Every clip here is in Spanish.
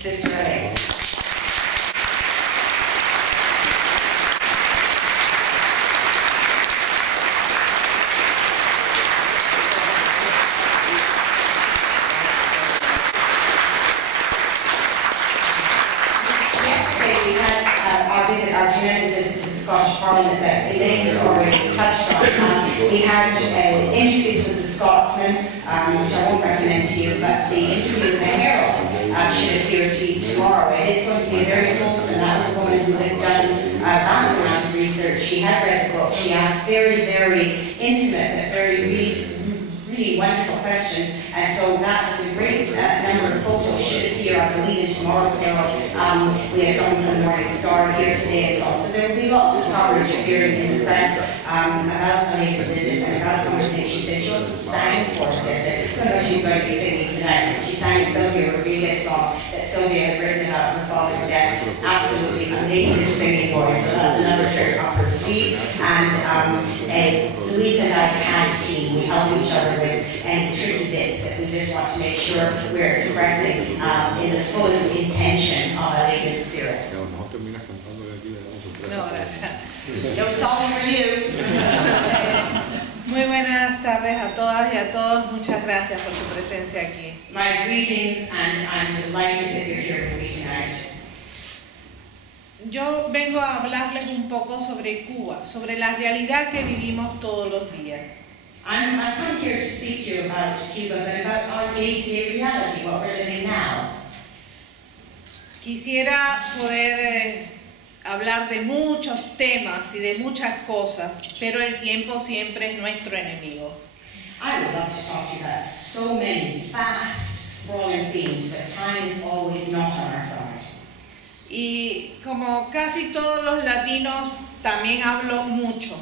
Sister Elaine. Scottish Parliament that Elaine has already touched on. We had interviews with the Scotsman, which I won't recommend to you, but the interview with the Herald should appear to you tomorrow. It is going to be very fulsome. That was a woman who had done a vast amount of research. She had read the book. She asked very, very intimate, really wonderful questions. And so that, with a great number of photos, should appear, I believe, in tomorrow's Herald. We had someone from the Morning Star here today and so on. So there will be lots of coverage appearing in the press about Elaine's visit and about some of the things she said. She also sang for us yesterday. I don't know if she's going to be singing tonight, but she sang a Sylvia Rodriguez song that Sylvia had written about her father's death. Absolutely amazing singing voice. So that's another trick up her sleeve. And Louise and I tag team. We help each other with any tricky bits that we just want to make sure we're expressing in the fullest intention of Elaine's spirit. No, gracias. No songs for you. Muy buenas tardes a todas y a todos. Muchas gracias por su presencia aquí. My greetings, and I'm delighted that you're here with me tonight. Yo vengo a hablarles un poco sobre Cuba, sobre la realidad que vivimos todos los días. I come here to speak to you about Cuba, but about our day-to-day reality, what we're living now. Quisiera poder hablar de muchos temas y de muchas cosas, pero el tiempo siempre es nuestro enemigo. I would love to talk to you about so many vast, sprawling themes, but time is always not on our side. Y como casi todos los latinos, también hablo mucho.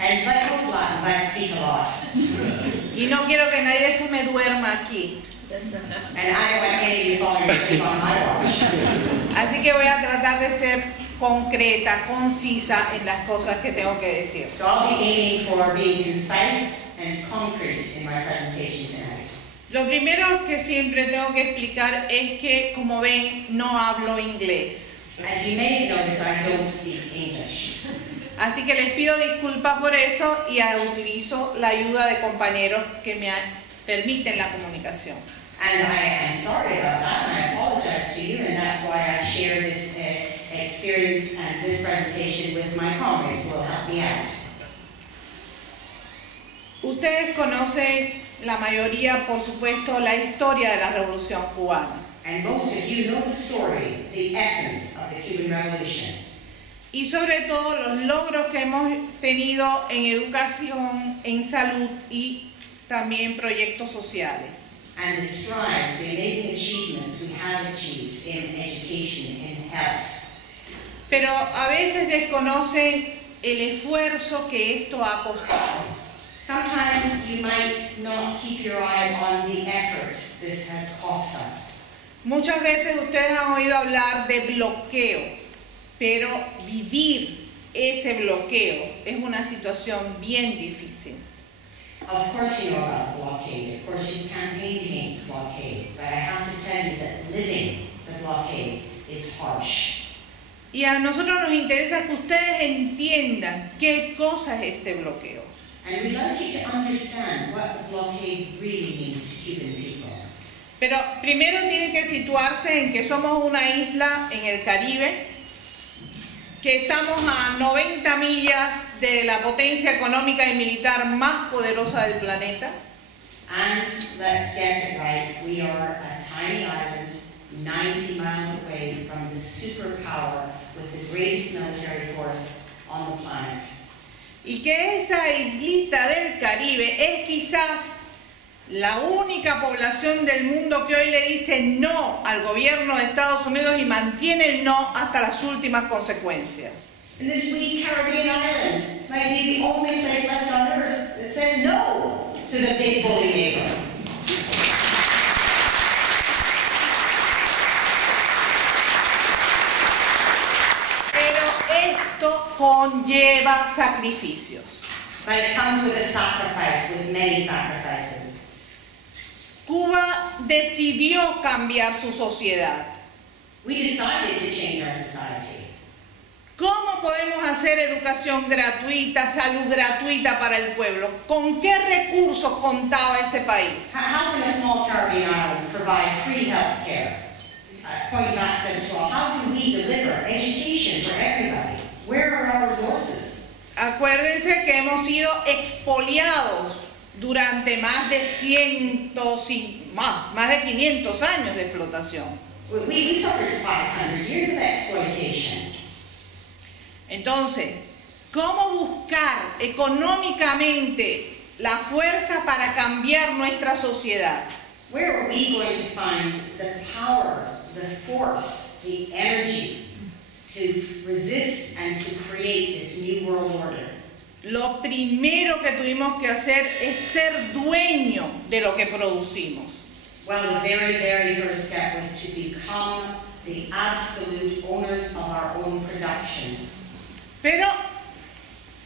And like most Latins, I speak a lot. Y no quiero que nadie se me duerma aquí. And I don't want any of you falling asleep on my watch. Así que voy a tratar de ser concreta, concisa en las cosas que tengo que decir. So I'll be aiming for being concise and concrete in my presentation tonight. Lo primero que siempre tengo que explicar es que, como ven, no hablo inglés. As you may notice, I don't speak English. Así que les pido disculpas por eso y utilizo la ayuda de compañeros que me permiten la comunicación. And I am sorry about that, and I apologize to you, and that's why I share this experience and this presentation with my colleagues who will help me out. Ustedes conocen la mayoría, por supuesto, la historia de la Revolución Cubana. And most of you know the story, the essence of the Cuban Revolution. Y sobre todo los logros que hemos tenido en educación, en salud y también proyectos sociales. And the strides, the amazing achievements we have achieved in education, in health. Pero a veces desconocen el esfuerzo que esto ha costado. Sometimes you might not keep your eye on the effort this has cost us. Muchas veces ustedes han oído hablar de bloqueo, pero vivir ese bloqueo es una situación bien difícil. Of course you know about the blockade. Of course you campaigned against the blockade. But I have to tell you that living the blockade is harsh. Y a nosotros nos interesa que ustedes entiendan qué cosa es este bloqueo. And we'd like you to understand what the blockade really means to Cuban people. Pero primero tienen que situarse en que somos una isla en el Caribe, que estamos a 90 millas de la potencia económica y militar más poderosa del planeta. And let's get it right, we are a tiny island 90 miles away from the superpower with the greatest military force on the planet. Y que esa islita del Caribe es quizás la única población del mundo que hoy le dice no al gobierno de Estados Unidos y mantiene el no hasta las últimas consecuencias. And this wee Caribbean island might be the only place left on earth that says no to the big bully neighbor. Pero esto conlleva sacrificios. But it comes with a sacrifice, with many sacrifices. Cuba decidió cambiar su sociedad. We decided to change our society. ¿Cómo podemos hacer educación gratuita, salud gratuita para el pueblo? ¿Con qué recursos contaba ese país? How can a small Caribbean island provide free health care, point of access to all? How can we deliver education for everybody? Where are our resources? Acuérdense que hemos sido expoliados durante más de 500 años de explotación. We suffered 500 years of exploitation. Entonces, ¿cómo buscar económicamente la fuerza para cambiar nuestra sociedad? Where are we going to find the power, the force, the energy to resist and to create this new world order? Lo primero que tuvimos que hacer es ser dueño de lo que producimos. Well, the very, very first step was to become the absolute owners of our own production. Pero,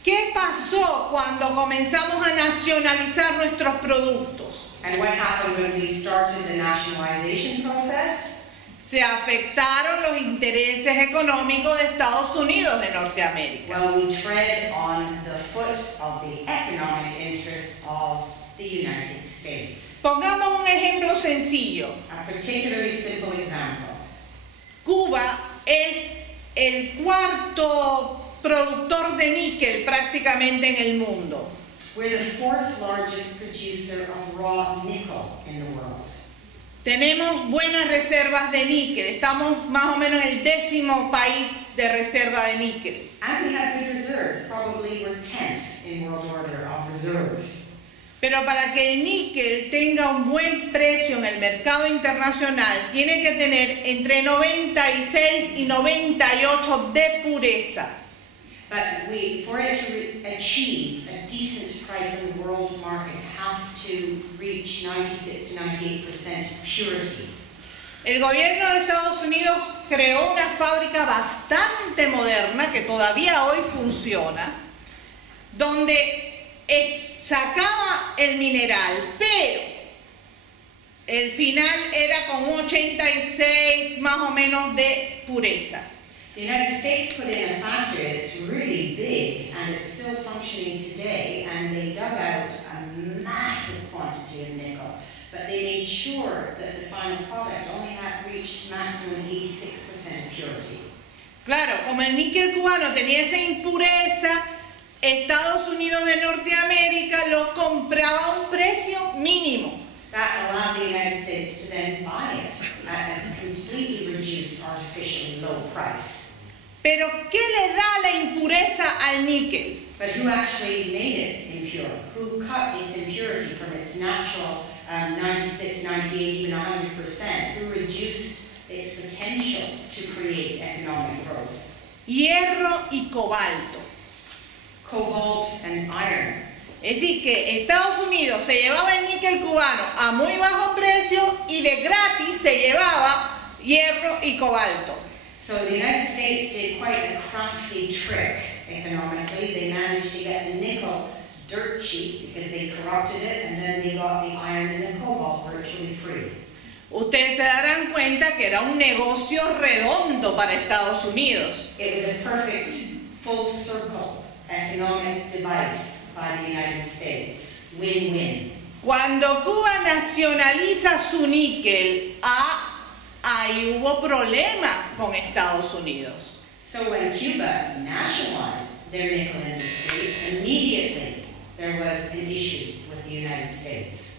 ¿qué pasó cuando comenzamos a nacionalizar nuestros productos? And what happened when we started the nationalization process? Se afectaron los intereses económicos de Estados Unidos de Norteamérica. Well, we tread on the foot of the economic interests of the United States. Pongamos un ejemplo sencillo. A particularly simple example. Cuba es el cuarto productor de níquel prácticamente en el mundo. We're the fourth largest producer of raw nickel in the world. Tenemos buenas reservas de níquel, estamos más o menos en el 10º país de reserva de níquel. And we have good reserves, probably we're 10th in world order of reserves. Pero para que el níquel tenga un buen precio en el mercado internacional, tiene que tener entre 96 y 98 de pureza. But for it to achieve a decent price in the world market, it has to reach 96 to 98% purity. El gobierno de Estados Unidos creó una fábrica bastante moderna que todavía hoy funciona, donde sacaba el mineral, pero el final era con un 86 más o menos de pureza. The United States put in a factory that's really big and it's still functioning today, and they dug out a massive quantity of nickel, but they made sure that the final product only had reached maximum 86% purity. Claro, como el níquel cubano tenía esa impureza, Estados Unidos de Norteamérica lo compraba a un precio mínimo. That allowed the United States to then buy it at a completely reduced, artificially low price. Pero, ¿qué le da la impureza al níquel? But who actually made it impure? Who cut its impurity from its natural 96, 98, even 100%? Who reduced its potential to create economic growth? Hierro y cobalto. Cobalt and iron. Es decir, que Estados Unidos se llevaba el níquel cubano a muy bajo precio y de gratis se llevaba hierro y cobalto. So the United States did quite a crafty trick economically. They managed to get the nickel dirt cheap because they corrupted it, and then they got the iron and the cobalt virtually free. Ustedes se darán cuenta que era un negocio redondo para Estados Unidos. It was a perfect full circle economic device by the United States. Win-win. Cuando Cuba nacionaliza su níquel, ahí hubo problema con Estados Unidos. So when Cuba nationalized their nickel industry, immediately there was an issue with the United States.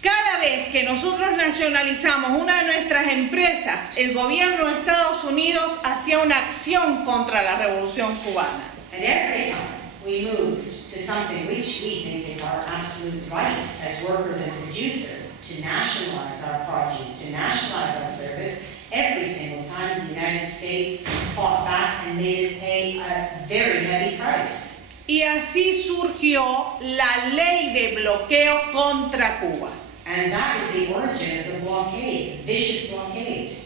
Cada vez que nosotros nacionalizamos una de nuestras empresas, el gobierno de Estados Unidos hacía una acción contra la Revolución Cubana. And every time we moved to something which we think is our absolute right as workers and producers, to nationalize our produce, to nationalize our service, every single time the United States fought back and made us pay a very heavy price. Y así surgió la ley de bloqueo contra Cuba. And that was the origin of the blockade, vicious blockade.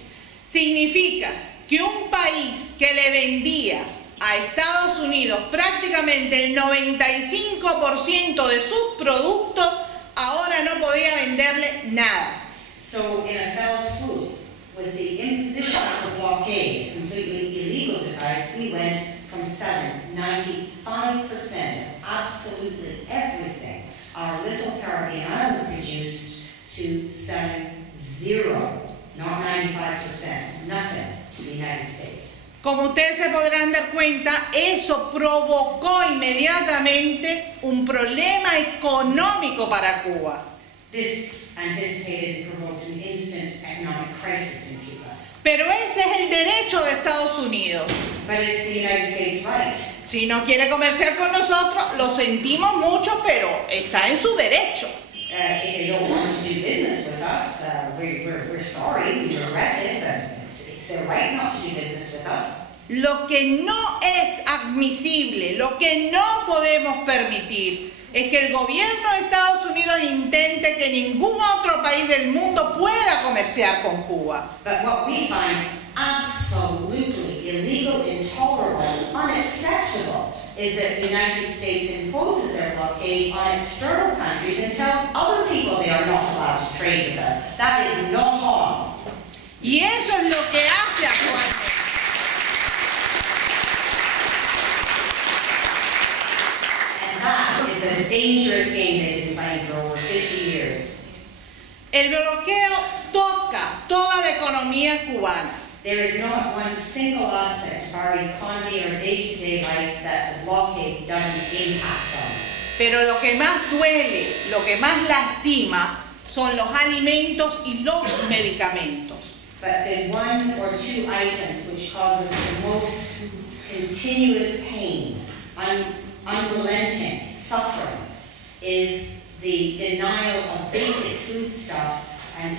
Significa que un país que le vendía a Estados Unidos prácticamente el 95% de sus productos, ahora no podía venderle nada. So in a fell swoop, with the imposition of the blockade, a completely illegal device, we went from selling 95% of absolutely everything our little Caribbean island produced to selling 0, not 95%, nothing to the United States. Como ustedes se podrán dar cuenta, eso provocó inmediatamente un problema económico para Cuba. This anticipated and provoked an instant economic crisis in Cuba. Pero ese es el derecho de Estados Unidos. But it's the United States' right. Si no quiere comerciar con nosotros, lo sentimos mucho, pero está en su derecho. If they don't want to do business with us, we're sorry, we regret it, but it's their right not to do business with us. Lo que no es admisible, lo que no podemos permitir, es que el gobierno de Estados Unidos intente que ningún otro país del mundo pueda comerciar con Cuba. But what we find absolutely illegal, intolerable, unacceptable is that the United States imposes their blockade on external countries and tells other people they are not allowed to trade with us. That is not on. Y eso es lo que hace actualmente. That is a dangerous game they've been playing for over 50 years. El bloqueo toca toda la economía cubana. There is not one single aspect of our economy or day-to-day life that the blockade doesn't impact on. Pero lo que más duele, lo que más lastima, son los alimentos y los medicamentos. But the one or two items which cause us the most continuous pain, unrelenting suffering, is the denial of basic foodstuffs and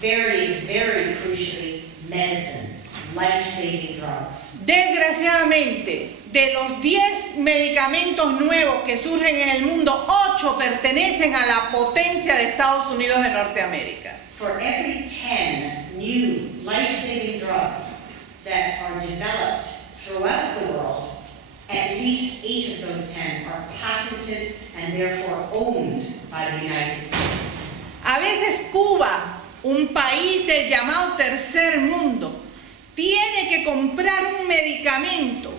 very, very crucially, medicines, life-saving drugs. Desgraciadamente, de los 10 medicamentos nuevos que surgen en el mundo, 8 pertenecen a la potencia de Estados Unidos de Norteamérica. For every 10 new life-saving drugs that are developed throughout the world, at least 8 of those 10 are patented and therefore owned by the United States. A veces Cuba, un país del llamado tercer mundo, tiene que comprar un medicamento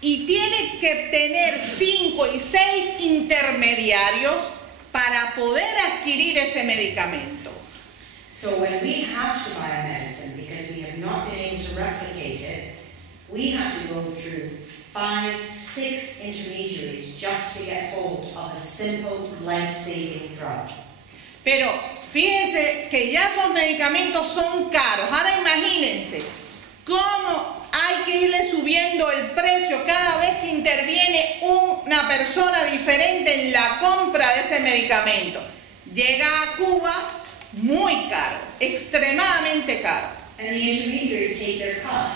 y tiene que tener 5 y 6 intermediarios para poder adquirir ese medicamento. So when we have to buy a medicine because we have not been able to replicate it, we have to go through 5, 6 intermediaries just to get hold of a simple life-saving drug. Pero fíjense que ya esos medicamentos son caros. Ahora imagínense cómo hay que irle subiendo el precio cada vez que interviene una persona diferente en la compra de ese medicamento. Llega a Cuba muy caro, extremadamente caro. And the intermediaries take their cut.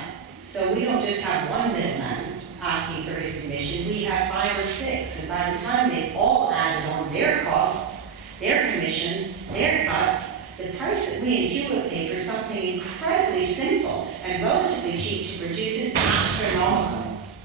So we don't just have one middleman asking for his commission, we have 5 or 6. And by the time they've all added on their costs, their commissions, their cuts, the price that we in Cuba pay for something incredibly simple and relatively cheap to produce is astronomical.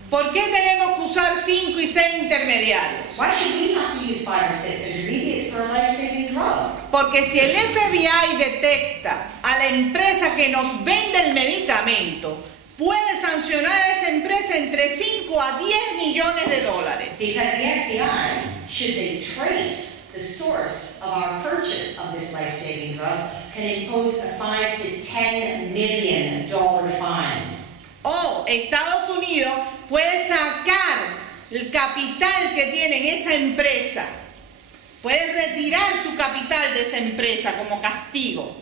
¿Por qué tenemos que usar 5 y 6 intermediarios? Why should we have to use 5 or 6 intermediates for a life-saving drug? Porque si el FBI detecta a la empresa que nos vende el medicamento, puede sancionar a esa empresa entre 5 a 10 millones de dólares. Because the FBI, should they trace the source of our purchase of this life-saving drug, can impose a $5 to $10 million fine. O Estados Unidos puede sacar el capital que tiene en esa empresa, puede retirar su capital de esa empresa como castigo.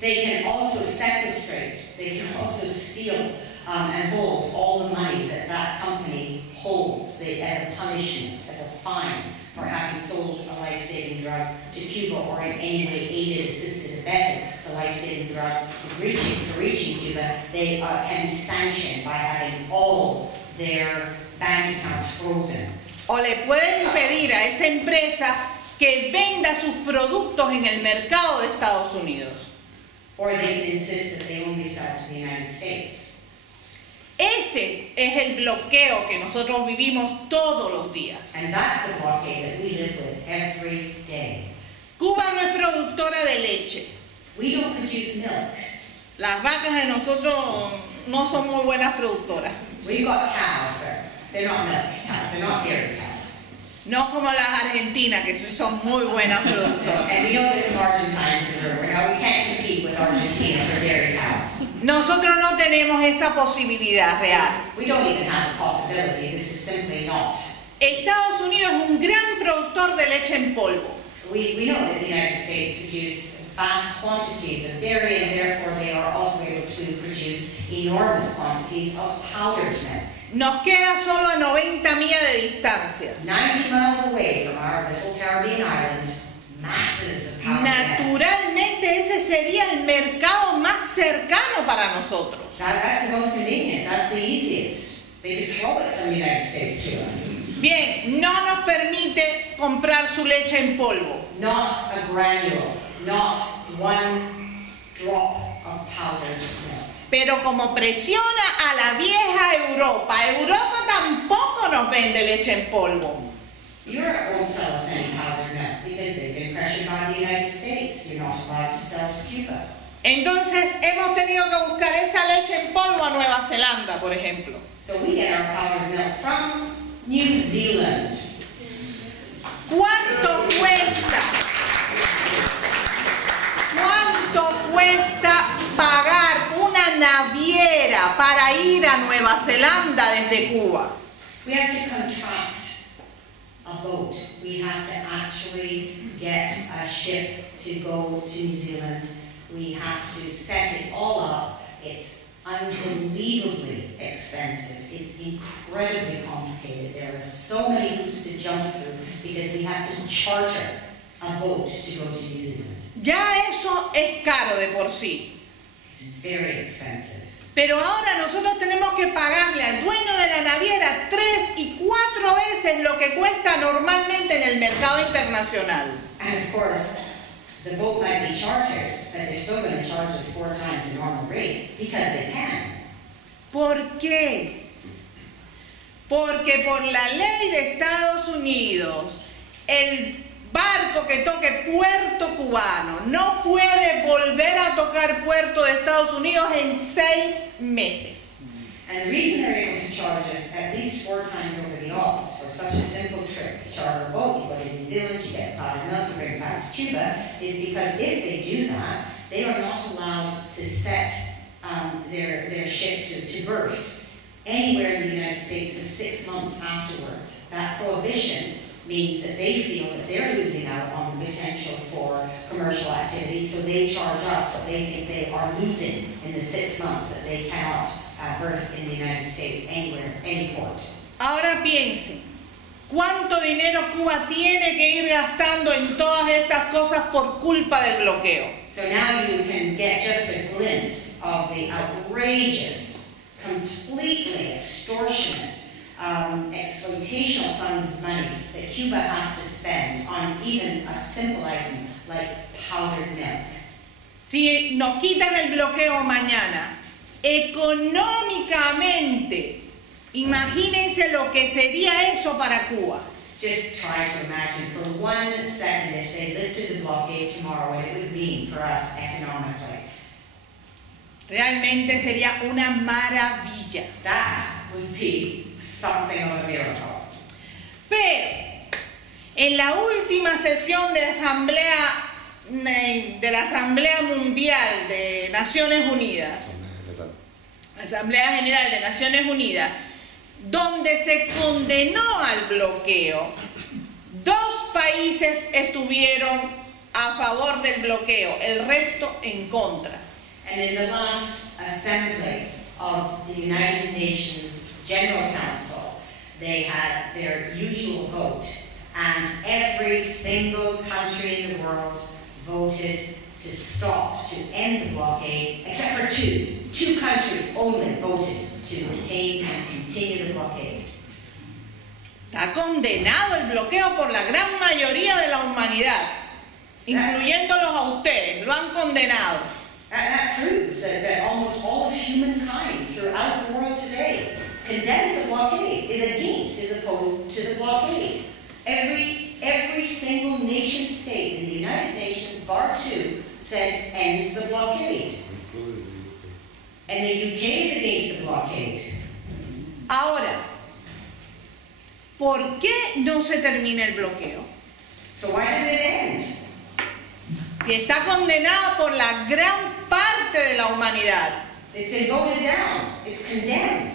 They can also sequestrate, they can also steal and hold all the money that that company holds as a punishment, as a fine for having sold a life-saving drug to Cuba or in any way aided, assisted, abetted the life-saving drug for reaching Cuba. They can be sanctioned by having all their bank accounts frozen. O le pueden impedir a esa empresa que venda sus productos en el mercado de Estados Unidos. Or they can insist that they only sell to the United States. Ese es el bloqueo que nosotros vivimos todos los días. And that's the blockade that we live with every day. Cuba no es productora de leche. We don't produce milk. Las vacas de nosotros no son muy buenas productoras. We've got cows, but they're not milk cows, they're not dairy cows. No como las argentinas, que son muy buenas productoras. And we know there's some Argentines in the room. Now we can't compete with Argentina for dairy cows. Nosotros no tenemos esa posibilidad real. We don't even have the possibility. This is simply not. Estados Unidos es un gran productor de leche en polvo. We know that the United States produce vast quantities of dairy, and therefore they are also able to produce enormous quantities of powdered milk. Nos queda solo a 90 millas de distancia. 90 miles away from our little Caribbean island, masses of powdered milk. Naturalmente ese sería el mercado más cercano para nosotros. That's the most convenient. That's the easiest. They could throw it from the United States to us. Bien, no nos permite comprar su leche en polvo. Not a granule, not one drop of powdered milk. Pero como presiona a la vieja Europa, Europa tampoco nos vende leche en polvo. Europe won't sell us any powdered milk because they've been pressured by the United States. You're not allowed to sell to Cuba. Entonces hemos tenido que buscar esa leche en polvo a Nueva Zelanda, por ejemplo. So we get our powdered milk from New Zealand. ¿Cuánto cuesta? ¿Cuánto cuesta pagar una naviera para ir a Nueva Zelanda desde Cuba? We have to contract a boat. We have to actually get a ship to go to New Zealand. We have to set it all up. It's unbelievably expensive. It's incredibly complicated. There are so many hoops to jump through because we have to charter a boat to go to New Zealand. Ya eso es caro de por sí. It's very expensive. Pero ahora nosotros tenemos que pagarle al dueño de la naviera 3 y 4 veces lo que cuesta normalmente en el mercado internacional. And of course, the boat might be chartered, but they're still going to charge us 4 times the normal rate because they can. ¿Por qué? Porque por la ley de Estados Unidos, el barco que toque puerto cubano no puede volver a tocar puerto de Estados Unidos en 6 meses. And the reason they're able to charge us at least 4 times over the odds for such a simple trip, you charter a boat, you go to New Zealand, you get powdered milk, you bring it back to Cuba, is because if they do that, they are not allowed to set their ship to berth anywhere in the United States for 6 months afterwards. That prohibition means that they feel that they're losing out on the potential for commercial activity, so they charge us what they think they are losing in the 6 months that they cannot berth in the United States anywhere, any port. Ahora piensen, ¿cuánto dinero Cuba tiene que ir gastando en todas estas cosas por culpa del bloqueo? So now you can get just a glimpse of the outrageous, completely extortionate, exploitational sums of money that Cuba has to spend on even a simple item like powdered milk. Si nos quitan el bloqueo mañana, económicamente, imagínense lo que sería eso para Cuba. Just try to imagine for 1 second if they lifted the blockade tomorrow, what it would mean for us economically. Realmente sería una maravilla. That would be something of a miracle. Pero en la última sesión de la Asamblea Mundial de Naciones Unidas, Asamblea General de Naciones Unidas, donde se condenó al bloqueo, 2 países estuvieron a favor del bloqueo, el resto en contra. And in the last assembly of the United Nations General Council, they had their usual vote, and every single country in the world voted to stop, to end the blockade, except for 2. 2 countries only voted to retain and continue the blockade. Está condenado el bloqueo por la gran mayoría de la humanidad, incluyéndolos a ustedes, lo han condenado. That proves that almost all of humankind throughout the world today condemns the blockade, is against, is opposed to the blockade. Every single nation state in the United Nations, bar 2, said end the blockade. And the UK is against the blockade. Ahora, ¿por qué no se termina el bloqueo? So why does it end? Si está condenado por la gran parte de la humanidad. It's been voted down. It's condemned.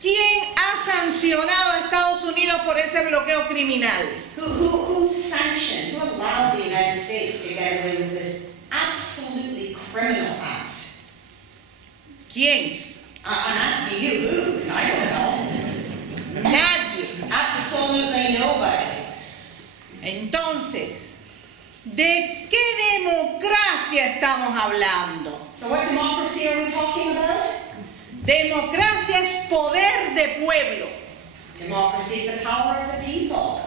¿Quién ha sancionado a Estados Unidos por ese bloqueo criminal? Who sanctioned, who allowed the United States to get away with this absolutely criminal act? ¿Quién? I'm asking you, who? Because I don't know. Nadie. Absolutely nobody. Entonces, ¿de qué democracia estamos hablando? So what democracy are we talking about? Democracia es poder de pueblo. Democracy is the power of the people.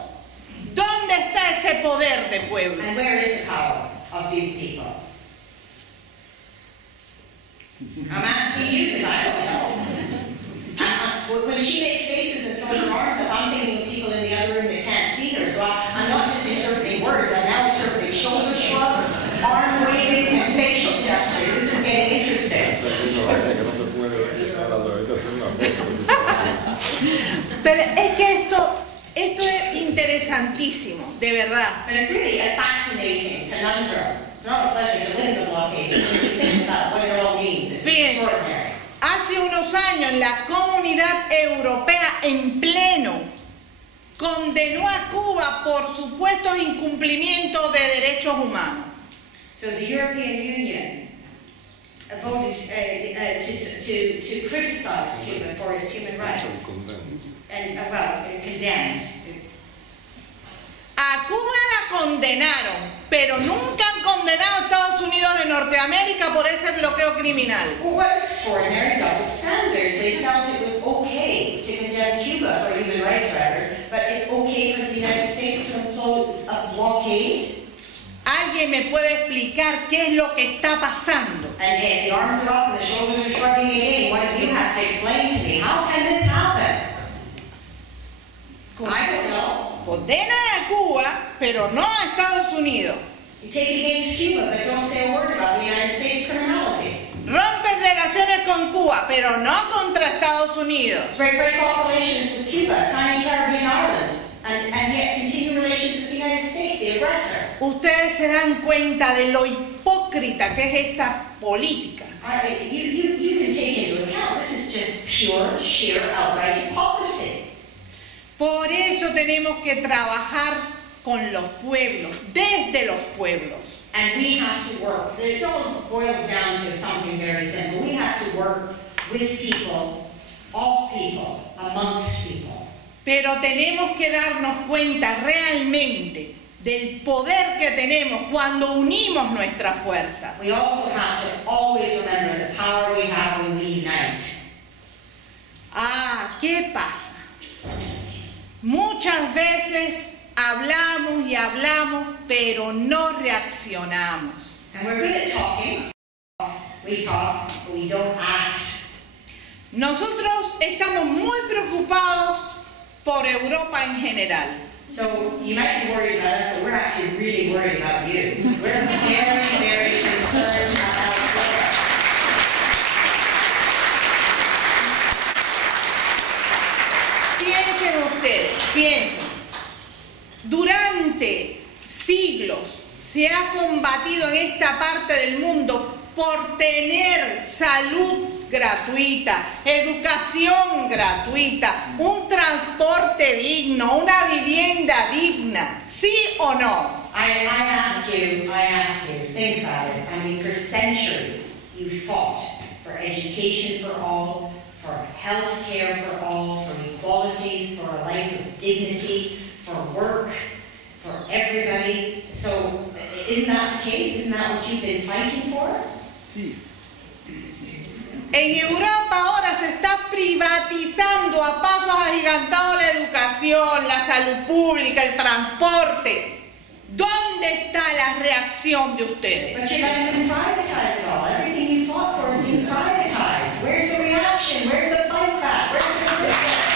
¿Dónde está ese poder de pueblo? And where is the power of these people? I'm asking you because I don't know. When she makes faces and throws her arms up, I'm thinking of people in the other room that can't see her. So I'm not just interpreting words, I'm now interpreting shoulder shrugs, arm waving, and facial gestures. This is getting interesting. Pero es que esto es interesantísimo, de verdad. But it's really a fascinating conundrum. It's not a pleasure to live in the blockade. It's when you think about what it all means. It's extraordinary. Hace unos años la Comunidad Europea en pleno condenó a Cuba por supuestos incumplimientos de derechos humanos. So the European Union voted to criticize Cuba for its human rights. And, condemned. A Cuba la condenaron, pero nunca han condenado a Estados Unidos de Norteamérica por ese bloqueo criminal. Well, what extraordinary double standards. They felt it was okay to condemn Cuba for human rights record, but it's okay for the United States to impose a blockade? ¿Alguien me puede explicar qué es lo que está pasando? And the arms are up and the shoulders are shrugging again. One of you has to explain to me, how can this happen? I don't know. Condenan a Cuba, pero no a Estados Unidos. You take it against Cuba, but don't say a word about the United States criminality. Rompen relaciones con Cuba, pero no contra Estados Unidos. Break off relations with Cuba, tiny Caribbean island, and yet continue relations with the United States, the aggressor. Ustedes se dan cuenta de lo hipócrita que es esta política. You can take into account, this is just pure, sheer, outright hypocrisy. Por eso tenemos que trabajar con los pueblos, desde los pueblos. And we have to work. It all boils down to something very simple. We have to work with people, of people, amongst people. Pero tenemos que darnos cuenta realmente del poder que tenemos cuando unimos nuestra fuerza. We also have to always remember the power we have when we unite. ¿Qué pasa? Muchas veces hablamos y hablamos, pero no reaccionamos. And we're good at talking. We talk, but we don't act. Nosotros estamos muy preocupados por Europa en general. So you might be worried about us, but we're actually really worried about you. We're very, very concerned about Europe. Piensen ustedes, piensen. Durante siglos se ha combatido en esta parte del mundo por tener salud gratuita, educación gratuita, un transporte digno, una vivienda digna, ¿sí o no? I ask you, think about it. I mean, for centuries, you fought for education for all, for health care for all, for equalities, for a life of dignity, for work, for everybody. So, isn't that the case? Isn't that what you've been fighting for? Sí. En Europa ahora se está privatizando a pasos agigantados la educación, la salud pública, el transporte. ¿Dónde está la reacción de ustedes? But you're not even privatize it all. Everything you fought for is being privatized. Where's the reaction? Where's the fight back? Where's the resistance?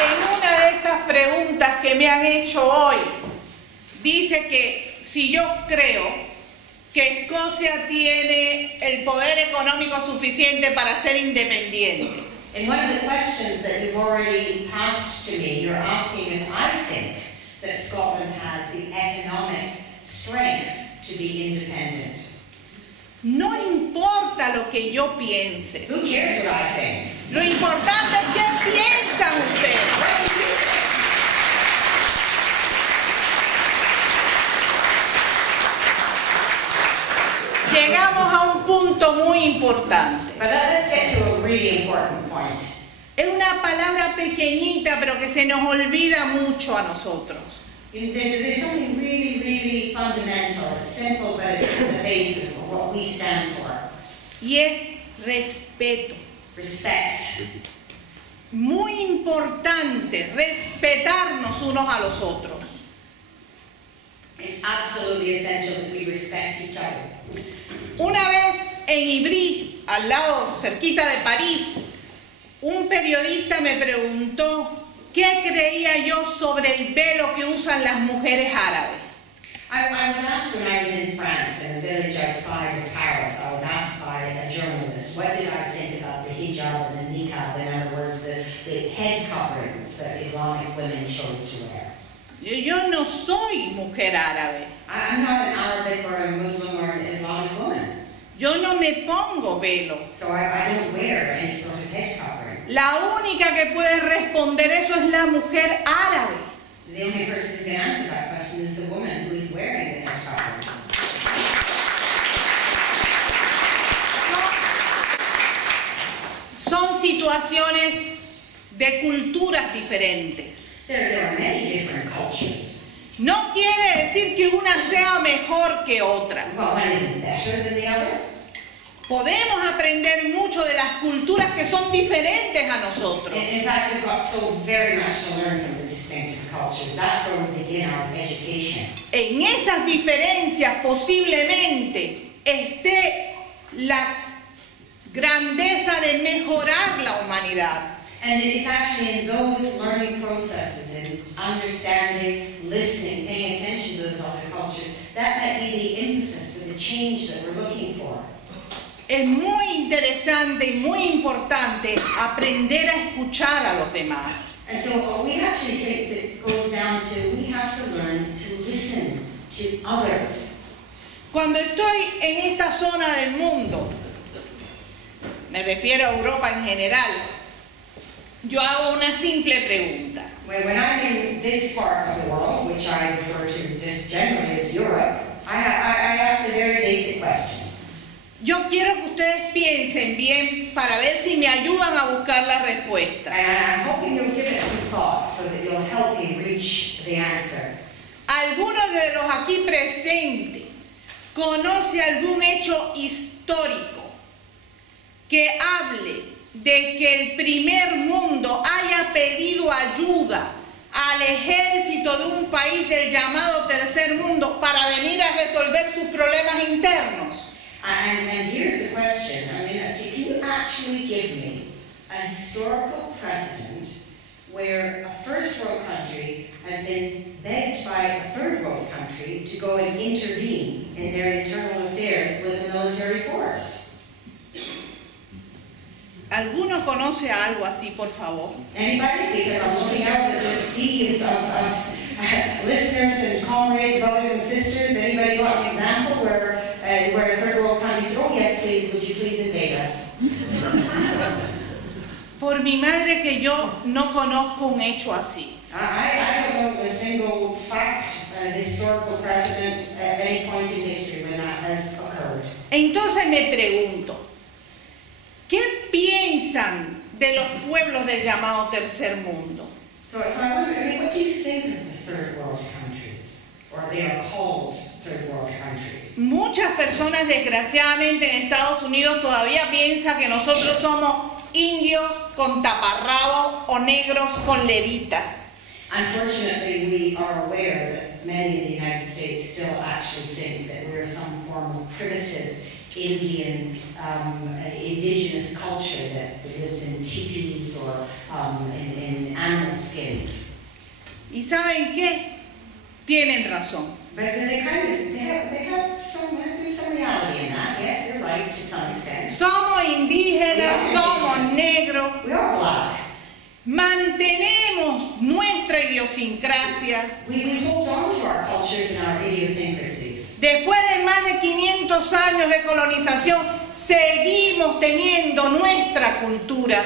En una de estas preguntas que me han hecho hoy dice que si yo creo que Escocia tiene el poder económico suficiente para ser independiente. And one of the questions that you've already passed to me, you're asking if I think that Scotland has the economic strength to be independent. No importa lo que yo piense. Who cares what I think? Lo importante es qué piensan ustedes. Llegamos a un punto muy importante. But let's get to a really important point. Es una palabra pequeñita, pero que se nos olvida mucho a nosotros. There's something really, really fundamental. It's simple, but it's the basic of what we stand for. Y es respeto. Respect. Muy importante respetarnos unos a los otros. It's absolutely essential that we respect each other. Una vez en Ivry, al lado, cerquita de París, un periodista me preguntó qué creía yo sobre el velo que usan las mujeres árabes. I was asked when I was in France, in a village outside of Paris, I was asked by a journalist, what did I think about the hijab and the niqab, in other words, the head coverings that Islamic women chose to wear. Yo no soy mujer árabe. I'm not an Arabic or a Muslim or an Islamic woman. Yo no me pongo velo. So I don't wear any sort of head covering. La única que puede responder eso es la mujer árabe. The only person who can answer that question is the woman who is wearing the head covering. Son situaciones de culturas diferentes. There are many different cultures. No quiere decir que una sea mejor que otra. Well, one isn't better than the other. Podemos aprender mucho de las culturas que son diferentes a nosotros. In fact, we've got so very much to learn from the distinctive cultures. That's where we begin our education. En esas diferencias posiblemente esté la grandeza de mejorar la humanidad. And it's actually in those learning processes, in understanding, listening, paying attention to those other cultures, that might be the impetus for the change that we're looking for. Es muy interesante y muy importante aprender a escuchar a los demás. And so we actually think that goes down to, we have to learn to listen to others. Cuando estoy en esta zona del mundo, me refiero a Europa en general, yo hago una simple pregunta. When I'm in this part of the world, which I refer to just generally as Europe, I ask a very basic question. Yo quiero que ustedes piensen bien para ver si me ayudan a buscar la respuesta. And I'm hoping you'll give it some thought so that you'll help me reach the answer. ¿Algunos de los aquí presentes conoce algún hecho histórico que hable de que el primer mundo haya pedido ayuda al ejército de un país del llamado tercer mundo para venir a resolver sus problemas internos? And here's the question. I mean, can you actually give me a historical precedent where a first world country has been begged by a third world country to go and intervene in their internal affairs with a military force? ¿Alguno conoce algo así, por favor? Anybody? Because I'm looking out at this sea of listeners and comrades, brothers and sisters. Anybody got an example where a third world country said, oh yes, please, would you please invade us? Por mi madre que yo no conozco un hecho así. I don't know a single fact, historical precedent at any point in history when that has occurred. Entonces me pregunto, ¿qué piensan de los pueblos del llamado tercer mundo? So I wonder, I mean, what do you think of the third world countries? Or they are called third world countries? Muchas personas desgraciadamente en Estados Unidos todavía piensan que nosotros somos indios con taparrabo o negros con levita. Unfortunately, we are aware that many in the United States still actually think that we're some form of primitive Indian, indigenous culture that lives in teepees or in animal skins. ¿Y saben qué? Tienen razón. But they have some reality in that. Yes, they're right to some extent. Somos indígenas, somos negros. We are black. Mantenemos nuestra idiosincrasia. We hold on to our cultures and our idiosyncrasies. Después de más de 500 años de colonización, seguimos teniendo nuestra cultura.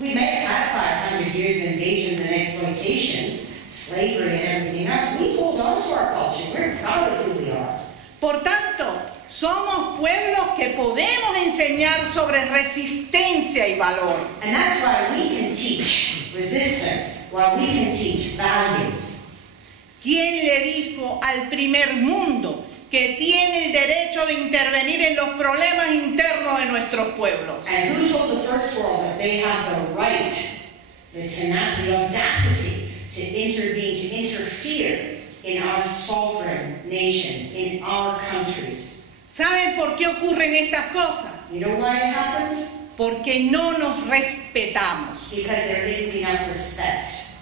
We may have had 500 years of invasions and exploitations, slavery and everything else. We hold on to our culture. We're proud of who we are. Por tanto, somos pueblos que podemos enseñar sobre resistencia y valor. And that's why we can teach resistance, why we can teach values. ¿Quién le dijo al primer mundo que tiene el derecho de intervenir en los problemas internos de nuestros pueblos? And who told the first world that they have the right, the tenacity, the audacity to intervene, to interfere in our sovereign nations, in our countries? ¿Saben por qué ocurren estas cosas? You know why it happens? Porque no nos respetamos. Because there isn't enough respect.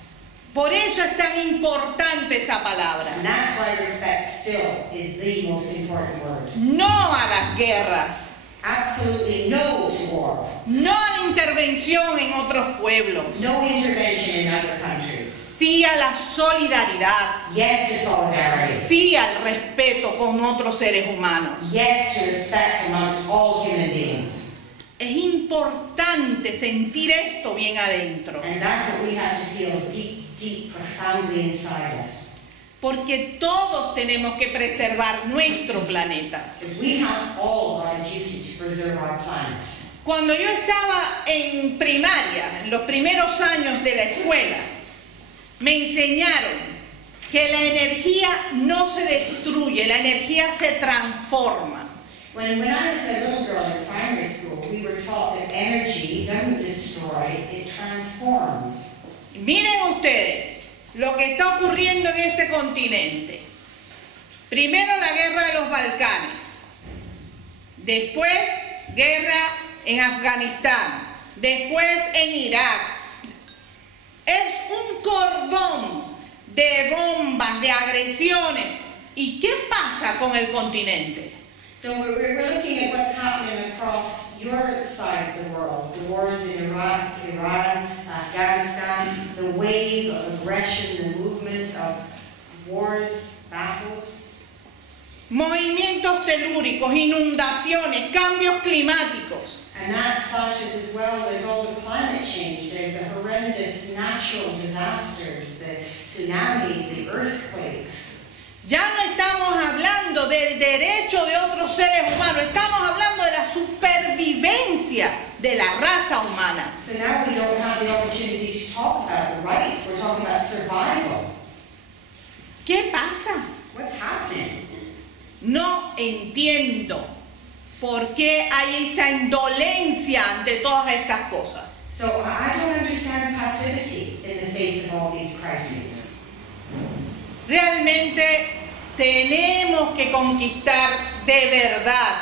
Por eso es tan importante esa palabra. And that's why respect still is the most important word. No a las guerras. Absolutely no to war. No a la intervención en otros pueblos. No intervention in other countries. Sí a la solidaridad. Yes to solidarity. Sí al respeto con otros seres humanos. Yes to respect amongst all human beings. Es importante sentir esto bien adentro. And that's what we have to feel deep, deep, profoundly inside us. Porque todos tenemos que preservar nuestro planeta. Because we have all got a duty to preserve our planet. Cuando yo estaba en primaria, en los primeros años de la escuela, me enseñaron que la energía no se destruye, la energía se transforma. When I was a little girl in primary school, we were taught that energy doesn't destroy, it transforms. Miren ustedes lo que está ocurriendo en este continente. Primero la guerra de los Balcanes, después guerra en Afganistán, después en Irak. Es un cordón de bombas, de agresiones. ¿Y qué pasa con el continente? So we're looking at what's happening across your side of the world. The wars in Iraq, Iran, Afghanistan, the wave of aggression, the movement of wars, battles. Movimientos telúricos, inundaciones, cambios climáticos. And that clashes as well. There's all the climate change. There's the horrendous natural disasters, the tsunamis, the earthquakes. Ya no estamos hablando del derecho de otros seres humanos, estamos hablando de la supervivencia de la raza humana. So now we don't have the opportunity to talk about the rights, we're talking about survival. ¿Qué pasa? What's happening? No entiendo por qué hay esa indolencia ante todas estas cosas. So I don't understand passivity in the face of all these crises. Realmente tenemos que conquistar de verdad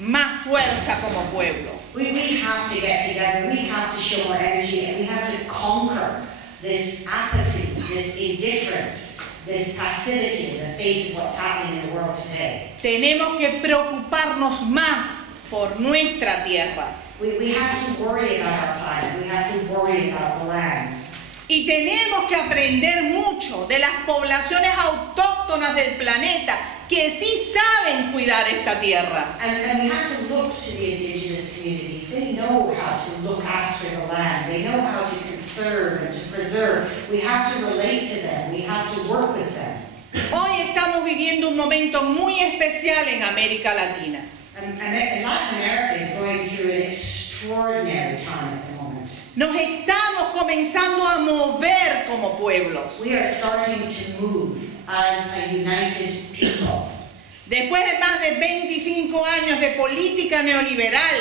más fuerza como pueblo. We have to get together, we have to show more energy, and we have to conquer this apathy, this indifference, this passivity in the face of what's happening in the world today. Tenemos que preocuparnos más por nuestra tierra. We have to worry about our planet, we have to worry about the land. Y tenemos que aprender mucho de las poblaciones autóctonas del planeta que sí saben cuidar esta tierra. And we have to look to the indigenous communities. They know how to look after the land. They know how to conserve and to preserve. We have to relate to them. We have to work with them. Hoy estamos viviendo un momento muy especial en América Latina. And Latin America is going through an extraordinary time at the moment. Nos estamos comenzando a mover como pueblos. We are starting to move as a united people. Después de más de 25 años de política neoliberal,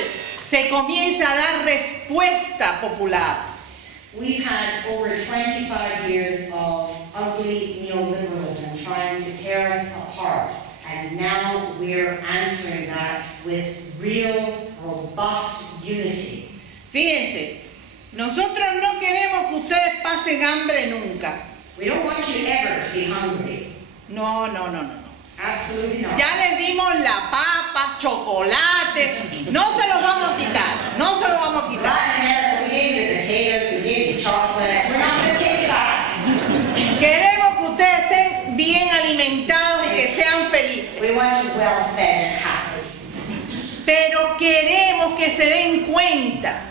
se comienza a dar respuesta popular. We've had over 25 years of ugly neoliberalism trying to tear us apart. And now we're answering that with real, robust unity. Fíjense, nosotros no queremos que ustedes pasen hambre nunca. We don't want you ever to be hungry. No, no, no, no, no. Absolutely not. Ya les dimos la papa, chocolate, no se los vamos a quitar, no se los vamos a quitar. Latin America, we gave you the potatoes, we gave you chocolate. We're not going to take it back. Queremos que ustedes estén bien alimentados y que sean felices. We want you well fed and happy. Pero queremos que se den cuenta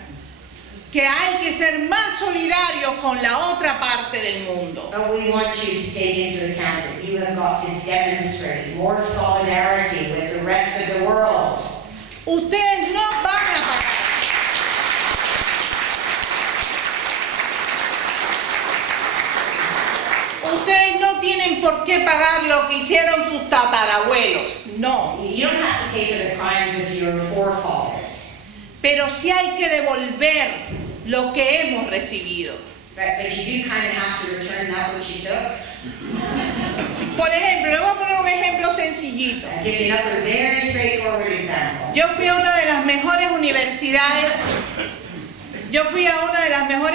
que hay que ser más solidarios con la otra parte del mundo. But we want you to take into account that you have got to demonstrate more solidarity with the rest of the world. Ustedes no van a pagar. Ustedes no tienen por qué pagar lo que hicieron sus tatarabuelos. No. You don't have to pay for the crimes of your forefathers. Pero sí hay que devolver lo que hemos recibido. But you do kind of have to return that which you took. Por ejemplo, le voy a poner un ejemplo sencillito. I'll give you another very straightforward example. Yo fui a una de las mejores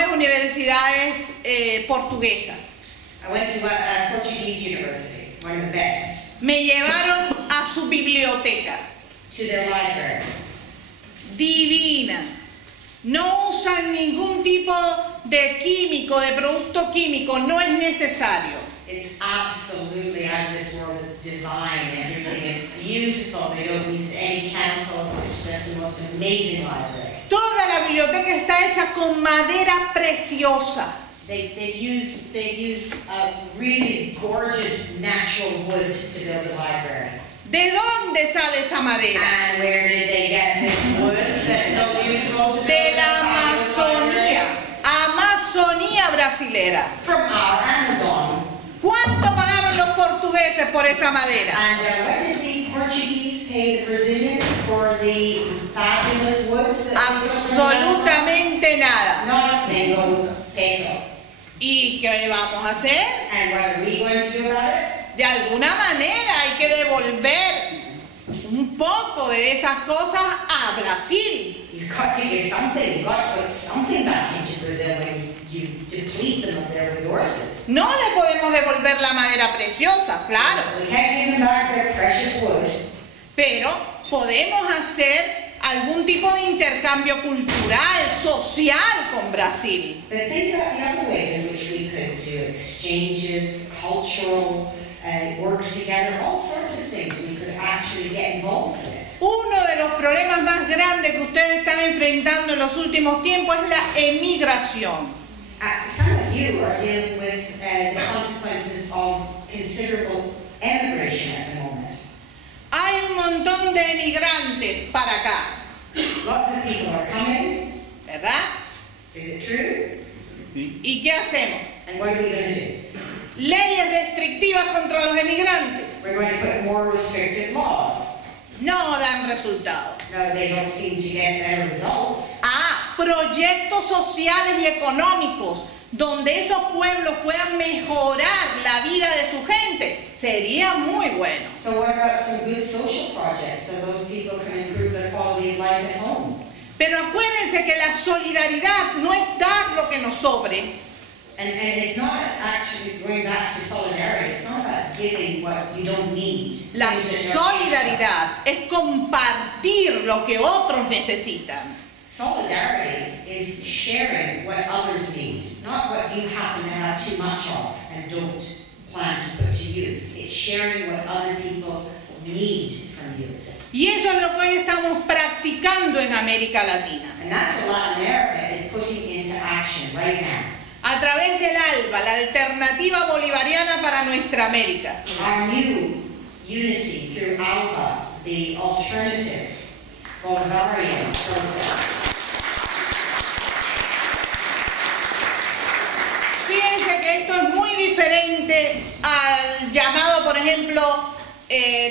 universidades. Portuguesas. I went to a Portuguese university, one of the best, Me llevaron a su biblioteca. to their library. Divina. No usan ningún tipo de químico, de producto químico, no es necesario. It's absolutely out of this world. It's divine. Everything is beautiful. They don't use any chemicals. It's just the most amazing library. Toda la biblioteca está hecha con madera preciosa. They've used really gorgeous natural wood to build the library. ¿De dónde sale esa madera? And where did they get this wood that's so beautiful to build De la their library? Amazonía brasilera. From our Amazon. ¿Cuánto pagaron los portugueses por esa madera? And what did the Portuguese pay the Brazilians for the fabulous wood? Absolutamente nada. Not a single peso. ¿Y qué vamos a hacer? And what are we going to do about it? De alguna manera hay que devolver un poco de esas cosas a Brasil. You've got to give something. You've got to put something back into Brazil when you deplete them of their resources. No le podemos devolver la madera preciosa, claro, We can't give them back their precious wood. pero podemos hacer algún tipo de intercambio cultural, social con Brasil. But think about the other ways in which we could do exchanges, cultural, work together, all sorts of things we could actually get involved with. Uno de los problemas más grandes que ustedes están enfrentando en los últimos tiempos es la emigración. Some of you are dealing with the consequences of considerable emigration at the moment. Hay un montón de emigrantes para acá, Lots of people are coming. ¿verdad? Is it true? ¿Y qué hacemos? And what are we going to do? Leyes restrictivas contra los emigrantes We're going to put more restrictive laws. no dan resultado. No, they don't seem to get better results. Proyectos sociales y económicos donde esos pueblos puedan mejorar la vida de su gente sería muy bueno. So what about some good social projects so those people can improve their quality of life at home? Pero acuérdense que la solidaridad no es dar lo que nos sobre, And it's not actually going back to solidarity. It's not about giving what you don't need. la Things that are solidaridad es compartir lo que otros necesitan. Solidarity is sharing what others need, not what you happen to have too much of and don't plan to put to use. It's sharing what other people need from you. Y eso es lo que hoy estamos practicando en América Latina. And that's what Latin America is putting into action right now. A través del ALBA, la alternativa bolivariana para nuestra América. Our new unity through ALBA, the alternative Bolivarian process. Fíjense que esto es muy diferente al llamado, por ejemplo,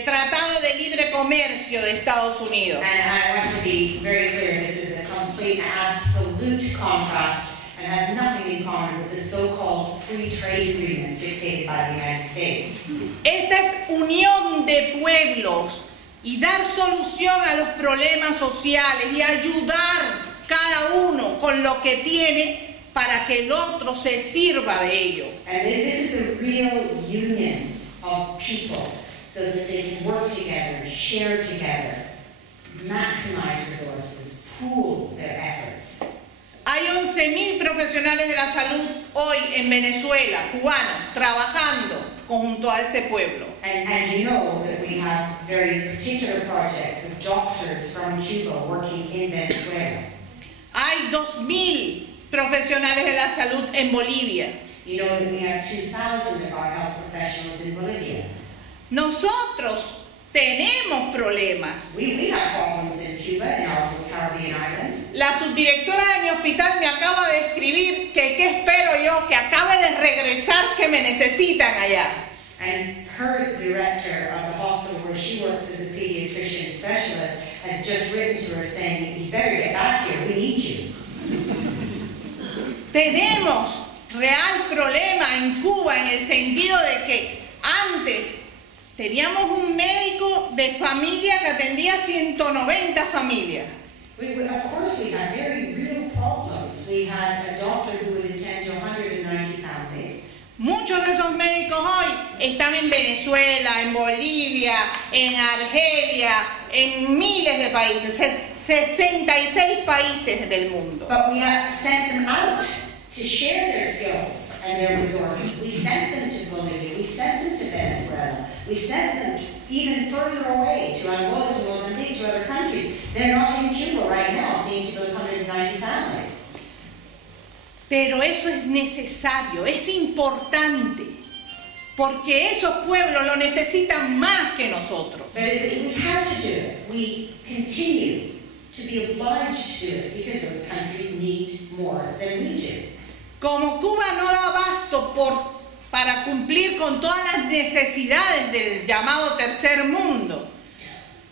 Tratado de Libre Comercio de Estados Unidos. And I want to be very clear, this is a complete, absolute contrast and has nothing in common with the so-called free trade agreements dictated by the United States. Esta es unión de pueblos y dar solución a los problemas sociales y ayudar cada uno con lo que tiene para que el otro se sirva de ello. And this is the real union of people, so that they can work together, share together, maximize resources, pool their efforts. Hay 11.000 profesionales de la salud hoy en Venezuela, cubanos, trabajando junto a ese pueblo. And you know that we have very particular projects of doctors from Cuba working in Venezuela. Hay 2.000 profesionales de la salud en Bolivia. You know that we have 2,000 of our health professionals in Bolivia. Nosotros tenemos problemas. We have problems in Cuba, in our Caribbean island. La subdirectora de mi hospital me acaba de escribir que qué espero yo, que acabe de regresar, que me necesitan allá. And her director of the hospital where she works as a pediatrician specialist has just written to her saying, you better get back here, we need you. Tenemos real problema en Cuba en el sentido de que antes teníamos un médico de familia que atendía 190 familias. Of course we had very real problems. We had a doctor who would attend to 190 families. Muchos de esos médicos hoy están en Venezuela, en Bolivia, en Argelia, en miles de países, 66 países del mundo. But we sent them out to share their skills and their resources. We sent them to Bolivia, we sent them to Venezuela, we sent them even further away to Angola, to Mozambique, to other countries. They're not in Cuba right now, seeing to those 190 families. Pero eso es necesario, es importante, porque esos pueblos lo necesitan más que nosotros. But we had to do it. We continue to be obliged to do it because those countries need more than we do. Como Cuba no da abasto para cumplir con todas las necesidades del llamado tercer mundo,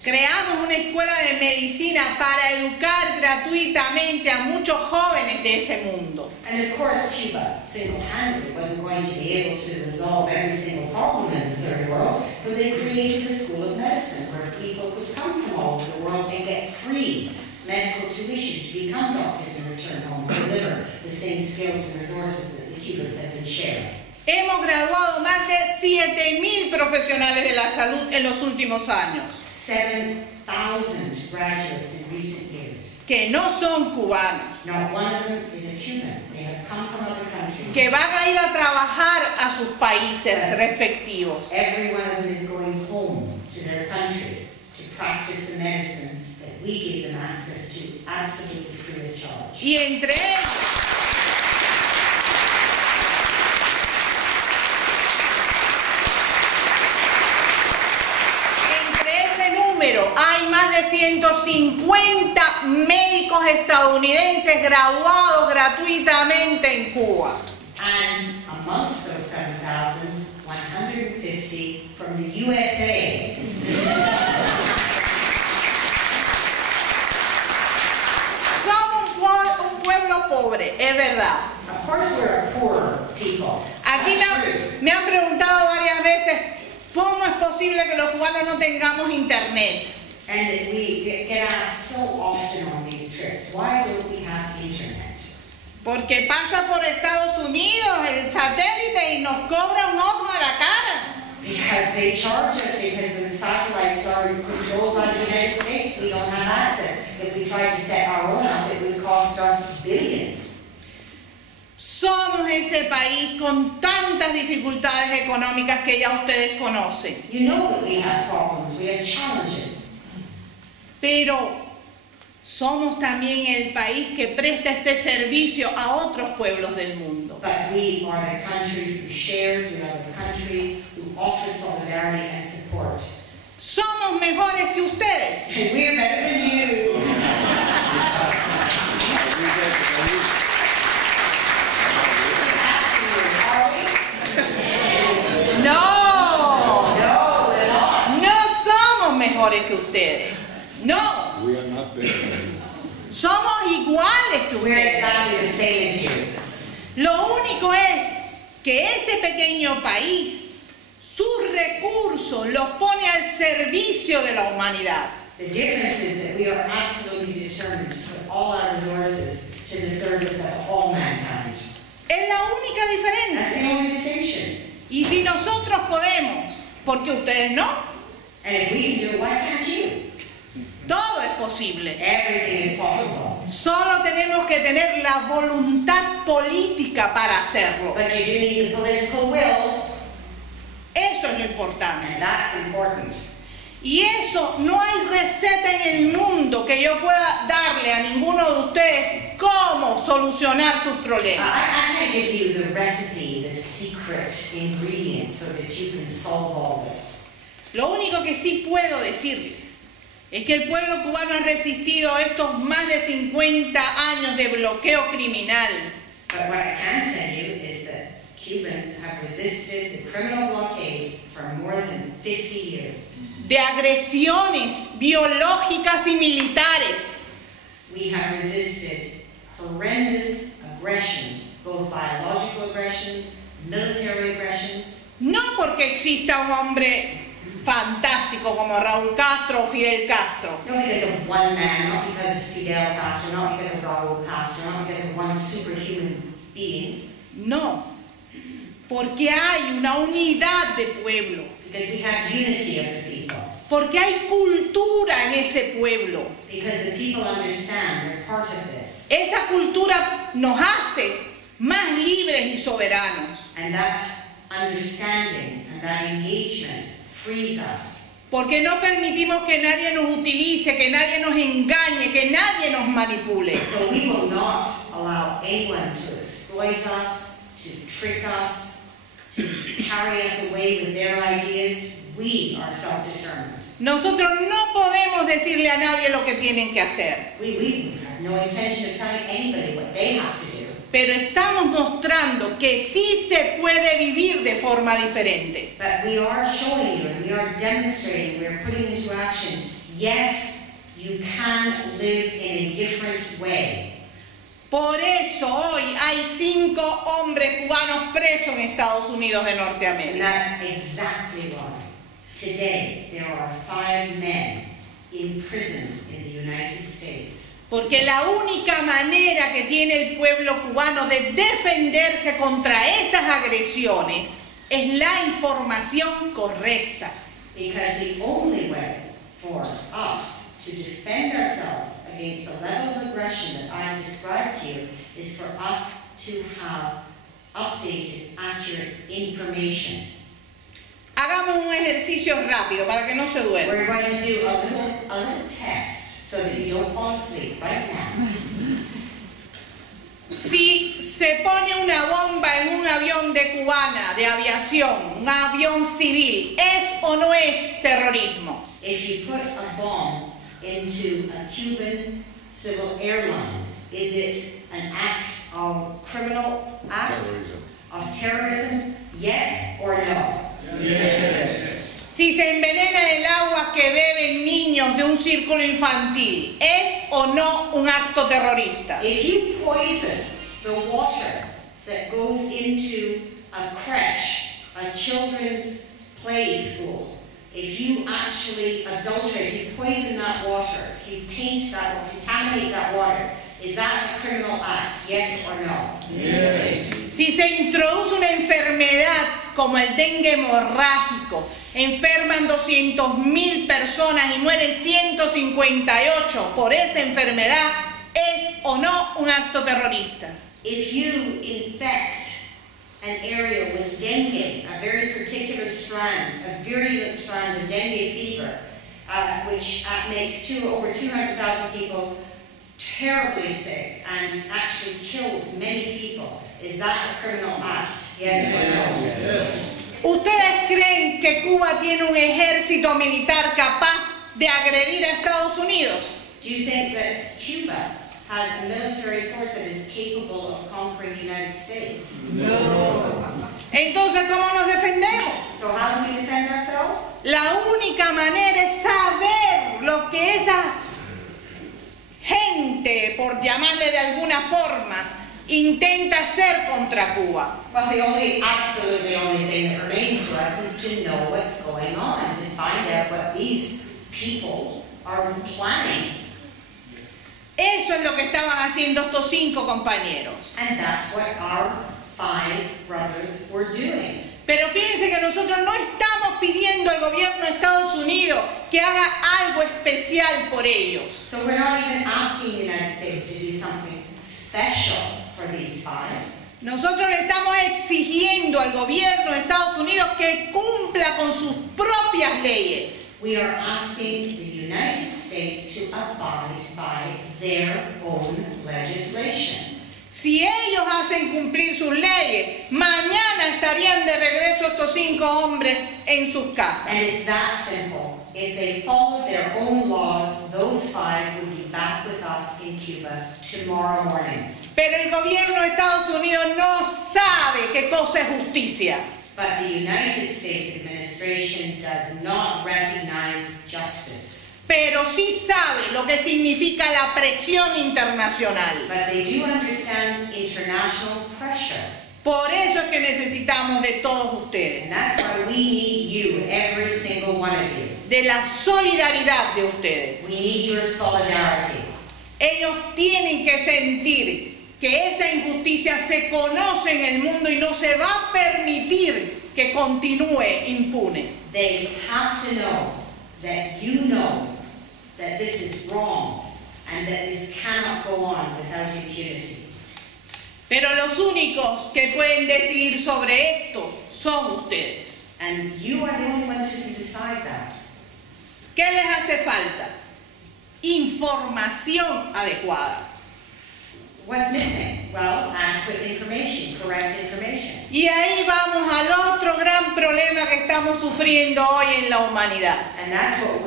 creamos una escuela de medicina para educar gratuitamente a muchos jóvenes de ese mundo. And of course, Cuba single-handedly wasn't going to be able to resolve every single problem in the third world, so they created a school of medicine where people could come from all over the world and get free medical tuition to become doctors and return home and deliver the same skills and resources that the Cubans have been sharing. Hemos graduado más de 7.000 profesionales de la salud en los últimos años. 7,000 graduates in recent years. Que no son cubanos. Not one of them is a Cuban. They have come from other countries. Que van a ir a trabajar a sus países respectivos. Every one of them is going home to their country to practice the medicine that we give them access to absolutely free of charge. Y entre ellos, hay más de 150 médicos estadounidenses graduados gratuitamente en Cuba. And amongst those 7,000, 150 from the USA. Somos un pueblo pobre, es verdad. Of course we're a poor people. Aquí me han preguntado varias veces, ¿cómo es posible que los cubanos no tengamos internet? And we get asked so often on these trips, why don't we have internet? Porque pasa por Estados Unidos el satélite y nos cobra un ojo a la cara. Because they charge us, because the satellites are controlled by the United States, we don't have access. If we tried to set our own up, it would cost us billions. Somos ese país con tantas dificultades económicas que ya ustedes conocen. You know that we have problems, we have challenges. Pero somos también el país que presta este servicio a otros pueblos del mundo. But we are the country who shares, we are the country who offers solidarity and support. Somos mejores que ustedes. We're better than you. No, No, we're not. no somos mejores que ustedes. No, We are not there. somos iguales que We're ustedes. exactly the same as you. Lo único es que ese pequeño país, sus recursos los pone al servicio de la humanidad. The difference is that we are absolutely determined to put all our resources to the service of all mankind. Es la única That's diferencia. the only distinction. Y si nosotros podemos, ¿por qué ustedes no? And if we can do it, why can't you? Todo es posible. Everything is possible. Solo tenemos que tener la voluntad política para hacerlo. But you do need the political will, Eso es lo importante. and that's important. Y eso, no hay receta en el mundo que yo pueda darle a ninguno de ustedes cómo solucionar sus problemas. I can't give you the recipe, the secret ingredient so that you can solve all this. Lo único que sí puedo decirles es que el pueblo cubano ha resistido estos más de 50 años de bloqueo criminal. But what I can tell you is that Cubans have resisted the criminal blockade for more than 50 years. De agresiones biológicas y militares. We have resisted horrendous aggressions, both biological aggressions, military aggressions, No porque exista un hombre fantástico como Raúl Castro o Fidel Castro. not because of one man, not because of Fidel Castro, not because of Raúl Castro, not because of one superhuman being, No, porque hay una unidad de pueblo, because we have unity of the people, porque hay cultura en ese pueblo. because the people understand they're part of this. Esa cultura nos hace más libres y soberanos, And that understanding and that engagement frees us. porque no permitimos que nadie nos utilice, que nadie nos engañe, que nadie nos manipule. So we will not allow anyone to exploit us, to trick us, to carry us away with their ideas. We are self-determined. Nosotros no podemos decirle a nadie lo que tienen que hacer, We have no intention of telling anybody what they have to do. pero estamos mostrando que sí se puede vivir de forma diferente. But we are showing you and we are demonstrating, we are putting into action, yes, you can live in a different way. Por eso hoy hay 5 hombres cubanos presos en Estados Unidos de And Norteamérica. that's exactly why today there are 5 men imprisoned in the United States. Porque la única manera que tiene el pueblo cubano de defenderse contra esas agresiones es la información correcta. Because the only way for us to defend ourselves against the level of aggression that I've described to you is for us to have updated, accurate information. Hagamos un ejercicio rápido para que no se duerma. We're going to do a little test so that you don't fall asleep right now. Si se pone una bomba en un avión de cubana, de aviación, un avión civil, ¿es o no es terrorismo? If you put a bomb into a Cuban civil airline, is it an act of criminal act? Of terrorism? Yes or no? Si se envenena el agua que beben niños de un círculo infantil, ¿es o no un acto terrorista? If you poison the water that goes into a creche, a children's play school, if you actually adulterate, if you poison that water, if you taint that or contaminate that water, is that a criminal act? Yes or no? Si se introduce una enfermedad como el dengue hemorrágico, enferman 200.000 personas y mueren 158 por esa enfermedad, ¿es o no un acto terrorista? If you infect an area with dengue, a very particular strand, a virulent strand of dengue fever, which makes over 200,000 people terribly sick and actually kills many people, is that a criminal act? Yes or no? ¿Ustedes creen que Cuba tiene un ejército militar capaz de agredir a Estados Unidos? Do you think that Cuba has a military force that is capable of conquering the United States? Entonces, ¿cómo nos defendemos? So how do we defend ourselves? La única manera es saber lo que esa gente, por llamarle de alguna forma, intenta hacer contra Cuba. Well, the absolutely only thing that remains to us is to know what's going on, to find out what these people are planning. Eso es lo que estaban haciendo estos 5 compañeros. And that's what our 5 brothers were doing. Pero fíjense que nosotros no estamos pidiendo al gobierno de Estados Unidos que haga algo especial por ellos. So we're not even asking the United States to do something special for these 5. Nosotros le estamos exigiendo al gobierno de Estados Unidos que cumpla con sus propias leyes. We are asking the United States to abide by their own legislation. Si ellos hacen cumplir sus leyes, mañana estarían de regreso estos 5 hombres en sus casas. And it's that simple. If they follow their own laws, those 5 will be back with us in Cuba tomorrow morning. Pero el gobierno de Estados Unidos no sabe qué cosa es justicia. But the United States administration does not recognize justice. Pero sí sabe lo que significa la presión internacional. But they do understand international pressure. Por eso es que necesitamos de todos ustedes, And that's why we need you, every single one of you. de la solidaridad de ustedes. We need your solidarity. Ellos tienen que sentir que esa injusticia se conoce en el mundo y no se va a permitir que continúe impune. They have to know that you know that this is wrong and that this cannot go on without impunity. Pero los únicos que pueden decidir sobre esto son ustedes. And you are the only ones who can decide that. ¿Qué les hace falta? Información adecuada. What's missing? Well, adequate information, correct information. Y ahí vamos al otro gran problema que estamos sufriendo hoy en la humanidad. And that's what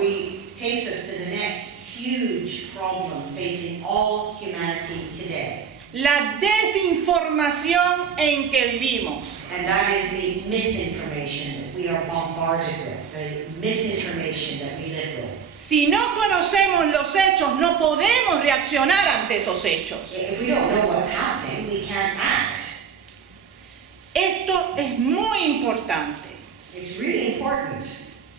takes us to the next huge problem facing all humanity today. La desinformación en que vivimos. And that is the misinformation that we are bombarded with, the misinformation that we live with. Si no conocemos los hechos, no podemos reaccionar ante esos hechos. If we don't know what's happening, we can't act. Esto es muy importante. It's really important.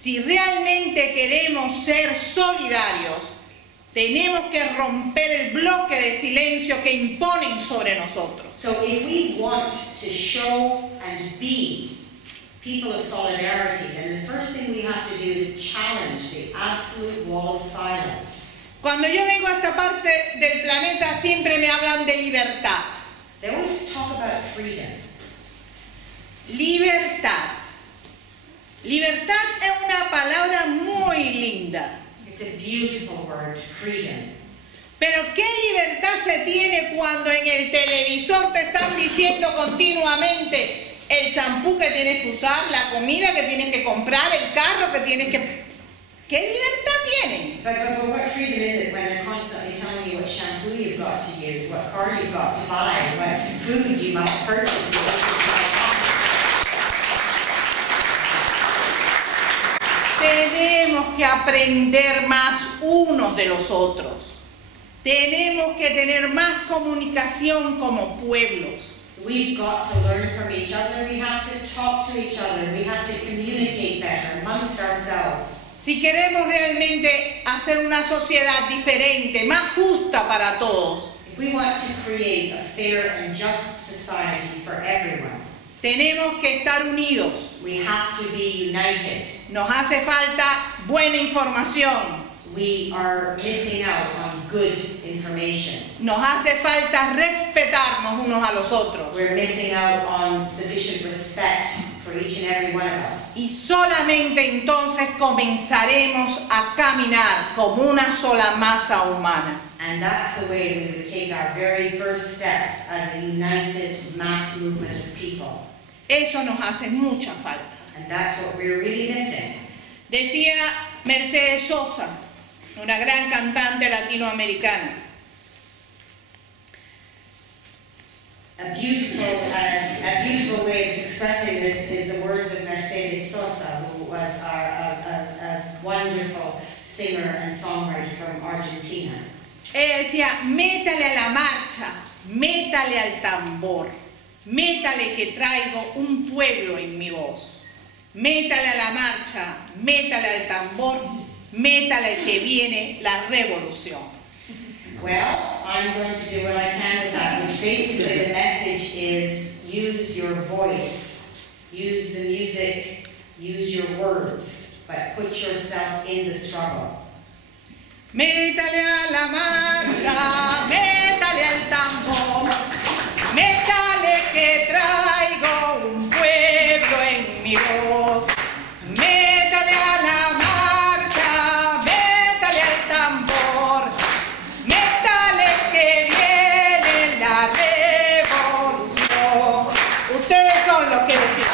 Si realmente queremos ser solidarios, tenemos que romper el bloque de silencio que imponen sobre nosotros. So if we want to show and be people of solidarity, then the first thing we have to do is challenge the absolute wall of silence. Cuando yo vengo a esta parte del planeta siempre me hablan de libertad. They always talk about freedom. Libertad. Libertad es una palabra muy linda. It's a beautiful word, freedom. Pero ¿qué libertad se tiene cuando en el televisor te están diciendo continuamente el champú que tienes que usar, la comida que tienes que comprar, el carro que tienes que... ¿Qué libertad tienen? But what freedom is it when they're constantly telling you what shampoo you've got to use, what car you've got to buy, what food you must purchase? Tenemos que aprender más unos de los otros. Tenemos que tener más comunicación como pueblos. We've got to learn from each other. We have to talk to each other. We have to communicate better amongst ourselves. Si queremos realmente hacer una sociedad diferente, más justa para todos, If we want to create a fair and just society for everyone, tenemos que estar unidos. we have to be united. Nos hace falta buena información. We are missing out on good information. Nos hace falta respetarnos unos a los otros. We're missing out on sufficient respect for each and every one of us. Y solamente entonces comenzaremos a caminar como una sola masa humana. And that's the way we would take our very first steps as a united mass movement of people. Eso nos hace mucha falta. And that's what we're really missing. Decía Mercedes Sosa, una gran cantante latinoamericana. A beautiful way of expressing this is the words of Mercedes Sosa, who was a wonderful singer and songwriter from Argentina. Ella decía, métale a la marcha, métale al tambor, métale que traigo un pueblo en mi voz. Métale a la marcha, métale al tambor, métale que viene la revolución. Well, I'm going to do what I can with that, which basically the message is use your voice, use the music, use your words, but put yourself in the struggle. Métale a la marcha, métale al tambor, métale que traigo un pueblo en mi voz. Métale a la marcha, métale al tambor, métale que viene la revolución. Ustedes son los que deciden.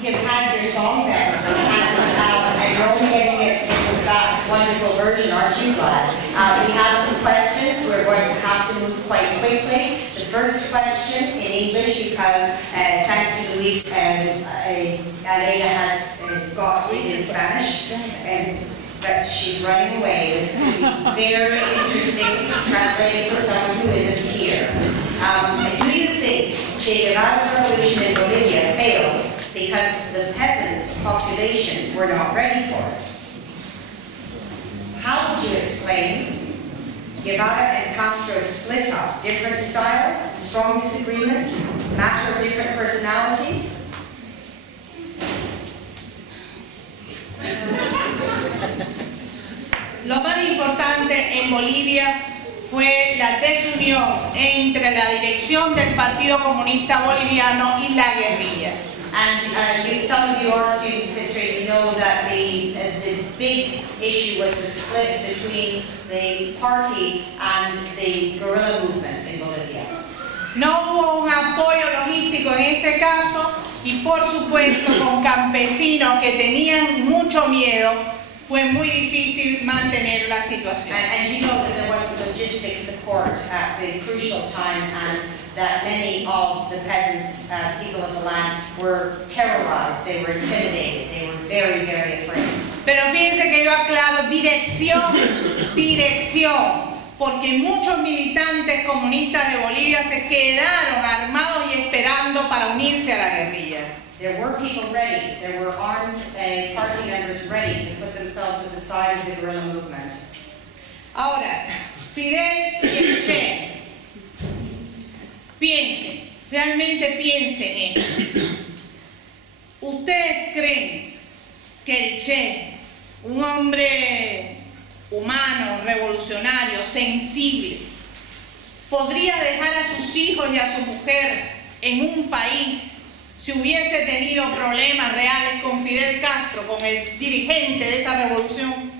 You've had your song there, and you're only getting it in that wonderful version, aren't you glad? We have some questions. We're going to have to move quite quickly. The first question in English, because thanks to Luis, Aleida has got it in Spanish, but she's running away. This could be very interesting translating for someone who isn't here. Do you think Che Guevara's revolution in Bolivia failed because the peasants' population were not ready for it? How would you explain Guevara and Castro split up? Different styles, strong disagreements, matter of different personalities? Lo más importante en Bolivia fue la desunión entre la dirección del Partido Comunista Boliviano y la guerrilla. And some of your students' history, you know that the big issue was the split between the party and the guerrilla movement in Bolivia. No hubo un apoyo logístico en ese caso y por supuesto con campesinos que tenían mucho miedo fue muy difícil mantener la situación. And you know that there wasn't logistic support at the crucial time, and that many of the peasants, people of the land, were terrorized, they were intimidated, they were very, very afraid. Pero fíjense que yo aclaro dirección, porque muchos militantes comunistas de Bolivia se quedaron armados y esperando para unirse a la guerrilla. There were people ready, there were armed party members ready to put themselves at the side of the guerrilla movement. Ahora, Fidel y el Che, piensen, realmente piensen esto. ¿Ustedes creen que el Che, un hombre humano, revolucionario, sensible, podría dejar a sus hijos y a su mujer en un país si hubiese tenido problemas reales con Fidel Castro, con el dirigente de esa revolución?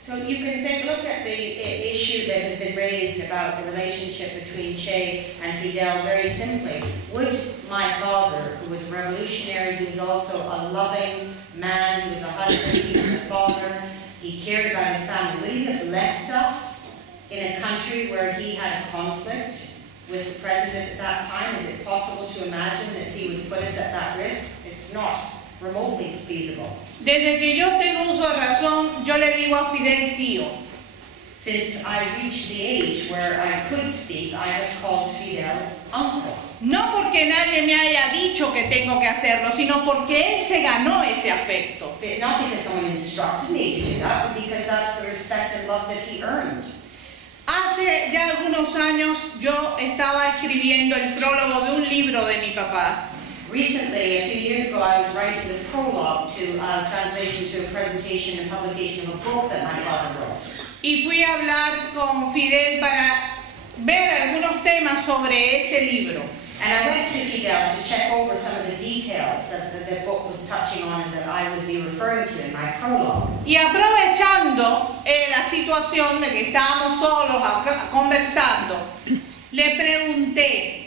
So you can take a look at the issue that has been raised about the relationship between Che and Fidel very simply. Would my father, who was revolutionary, who was also a loving man, who was a husband, he was a father, he cared about his family, would he have left us in a country where he had conflict with the president at that time? Is it possible to imagine that he would put us at that risk? It's not remotely feasible. Desde que yo tengo uso de razón, yo le digo a Fidel tío. Since I reached the age where I could speak, I have called Fidel uncle. No porque nadie me haya dicho que tengo que hacerlo, sino porque él se ganó ese afecto. Not because someone instructed me to do that, but because that's the respect and love that he earned. Hace ya algunos años yo estaba escribiendo el prólogo de un libro de mi papá. Recently, a few years ago, I was writing the prologue to a translation to a presentation and publication of a book that my father wrote. Y fui a hablar con Fidel para ver algunos temas sobre ese libro. And I went to Fidel to check over some of the details that the book was touching on and that I would be referring to in my prologue. Y aprovechando la situación de que estábamos solos conversando, le pregunté,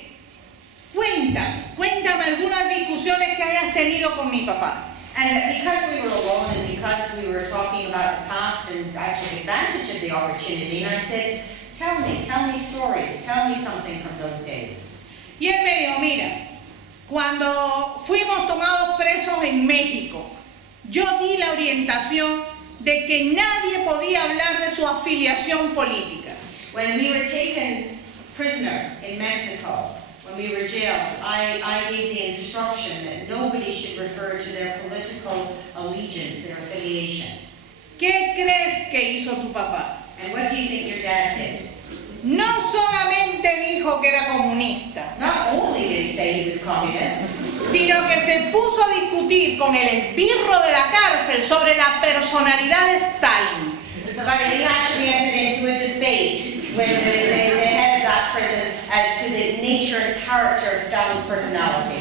cuéntame algunas discusiones que hayas tenido con mi papá. And because we were alone and because we were talking about the past, and I took advantage of the opportunity, and I said, tell me stories, tell me something from those days. Y él me dijo, mira, cuando fuimos tomados presos en México, yo di la orientación de que nadie podía hablar de su afiliación política. When we were taken prisoner in Mexico, when we were jailed, I gave the instruction that nobody should refer to their political allegiance, their affiliation. ¿Qué crees que hizo tu papá? And what do you think your dad did? No solamente dijo que era comunista, Not only did he say he was communist, sino que se puso a discutir con el esbirro de la cárcel sobre la personalidad de Stalin. but he actually entered into a debate with the head of that prison as to the nature and character of Stalin's personality.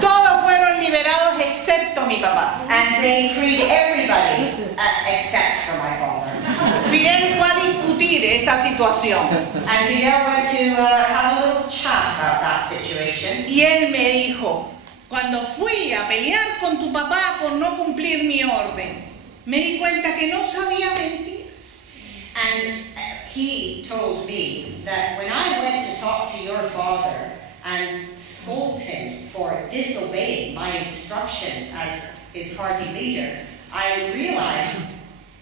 Todos fueron liberados excepto mi papá. And they freed everybody except for my father. Fidel fue a discutir esta situación And Fidel went to have a little chat about that situation. y él me dijo, cuando fui a pelear con tu papá por no cumplir mi orden, me di cuenta que no sabía mentir. And he told me that when I went to talk to your father and scold him for disobeying my instruction as his party leader, I realized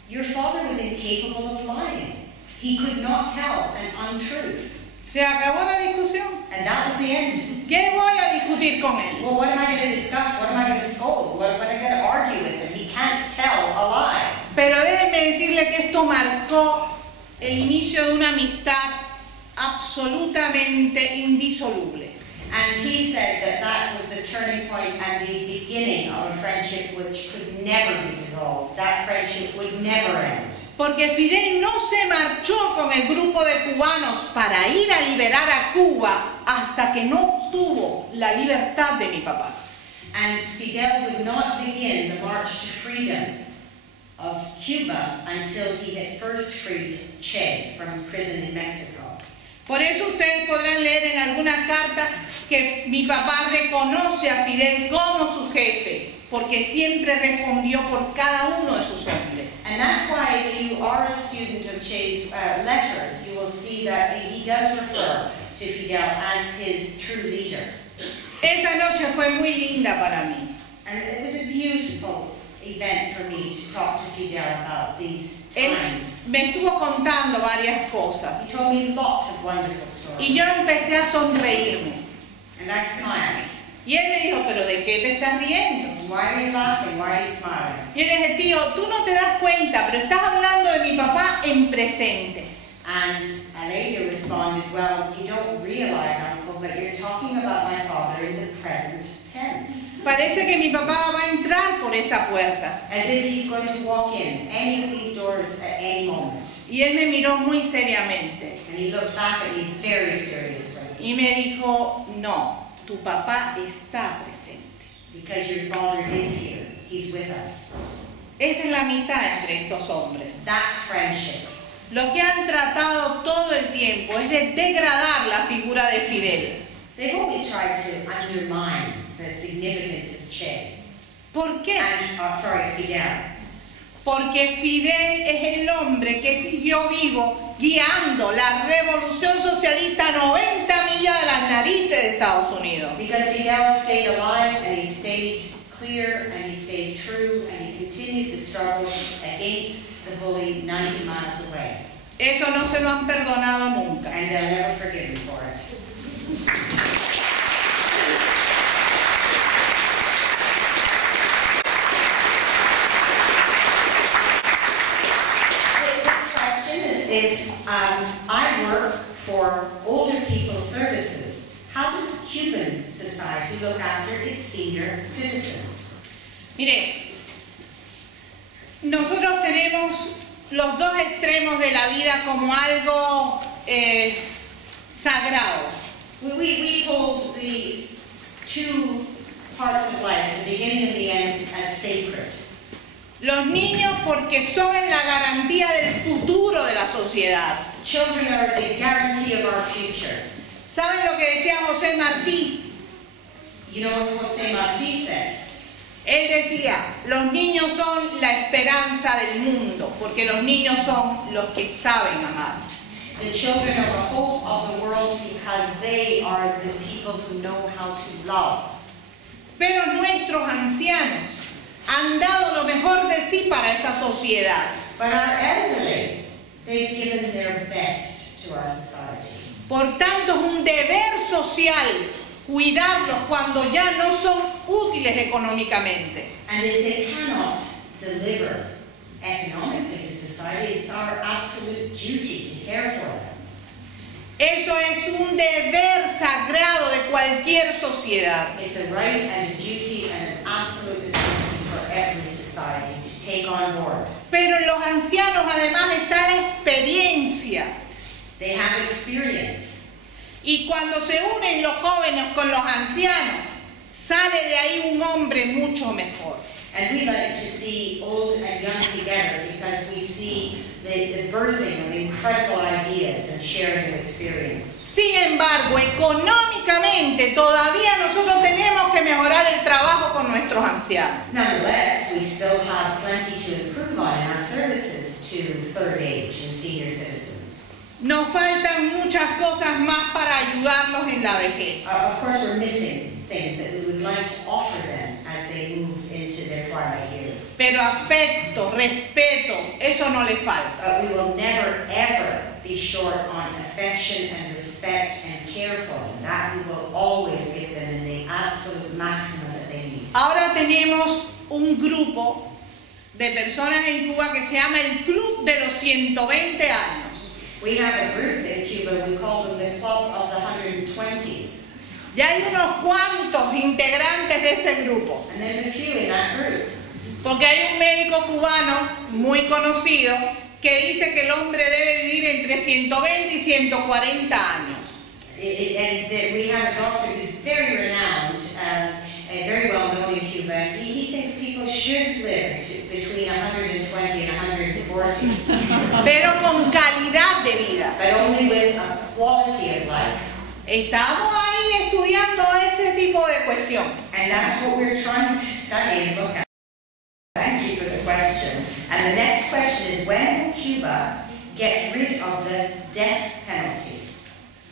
your father was incapable of lying. He could not tell an untruth. Se acabó la discusión. And that was the end. ¿Qué voy a discutir con él? Well, what am I going to discuss? What am I going to scold? What am I going to argue with him? He can't tell a lie. Pero déjeme decirle que esto marcó el inicio de una amistad absolutamente indisoluble. And he said that that was the turning point and the beginning of a friendship which could never be dissolved. That friendship would never end. Porque Fidel no se marchó con el grupo de cubanos para ir a liberar a Cuba hasta que no obtuvo la libertad de mi papá. And Fidel would not begin the march to freedom of Cuba until he had first freed Che from prison in Mexico. Por eso ustedes podrán leer en algunas cartas que mi papá reconoce a Fidel como su jefe, porque siempre respondió por cada uno de sus hombres. And that's why if you are a student of Che's letters, you will see that he does refer to Fidel as his true leader. Esa noche fue muy linda para mí. And it was a beautiful event for me to talk to Fidel about these Él times. me estuvo contando varias cosas He told me lots of wonderful stories. y yo empecé a sonreírme. And I smiled. Y él me dijo, ¿pero de qué te estás riendo? Why are you laughing? Why are you smiling? Y yo le dije, tío, tú no te das cuenta, pero estás hablando de mi papá en presente. And Aleida responded, well, you don't realize, Uncle, but you're talking about my father in the present tense. Parece que mi papá va a entrar por esa puerta. As if he's going to walk in any of these doors at any moment. Y él me miró muy seriamente And he looked back at me very seriously. y me dijo, no, tu papá está presente. Because your father is here. He's with us. Esa es la amistad entre estos hombres. That's friendship. Lo que han tratado todo el tiempo es de degradar la figura de Fidel. They've always tried to undermine the significance of Che. ¿Por qué? And, Fidel. Porque Fidel es el hombre que siguió vivo guiando la revolución socialista a 90 millas de las narices de Estados Unidos. Because Fidel stayed alive and he stayed clear and he stayed true and he continued the struggle against the bully 90 miles away. Eso no se lo han perdonado nunca. And they'll never forgive him for it. This question is I work for older people's services. How does Cuban society look after its senior citizens? Mire, nosotros tenemos los dos extremos de la vida como algo sagrado. We hold the two parts of life, the beginning and the end, as sacred. Los niños porque son en la garantía del futuro de la sociedad. Children are the guarantee of our future. ¿Saben lo que decía José Martí? You know what José Martí said? Él decía, los niños son la esperanza del mundo, porque los niños son los que saben amar. The children are the hope of the world because they are the people who know how to love. Pero nuestros ancianos han dado lo mejor de sí para esa sociedad. But our elderly, they've given their best to our society. Por tanto, es un deber social cuidarlos cuando ya no son útiles económicamente. And if they cannot deliver economically to society, it's our absolute duty to care for them. Eso es un deber sagrado de cualquier sociedad. It's a right and a duty and an absolute necessity for every society to take on board. Pero en los ancianos además está la experiencia. They have experience. Y cuando se unen los jóvenes con los ancianos, sale de ahí un hombre mucho mejor. And we like to see old and young together because we see the birthing of incredible ideas and sharing of experience. Sin embargo, económicamente todavía nosotros tenemos que mejorar el trabajo con nuestros ancianos. Nonetheless, we still have plenty to improve on in our services to third age and senior citizens. Nos faltan muchas cosas más para ayudarlos en la vejez. Of course, we're missing things that we would like to offer them as they move into their twilight years. Pero afecto, respeto, eso no le falta. But we will never, ever be short on affection and respect and care for them. That we will always give them in the absolute maximum that they need. Ahora tenemos un grupo de personas en Cuba que se llama el Club de los 120 años. We have a group in Cuba, we call them the Club of the 120s. Ya hay unos cuantos integrantes de ese grupo. And there's a few in that group. Porque hay un médico cubano muy conocido que dice que el hombre debe vivir entre 120 y 140 años. And we have a doctor who's very renowned and very well known in Cuba. And he thinks people should live between 120 and 140. Pero con calidad de vida. But only with a quality of life. Estamos ahí estudiando ese tipo de cuestión. And that's what we're trying to study and look at. Thank you for the question. And the next question is, when will Cuba get rid of the death penalty?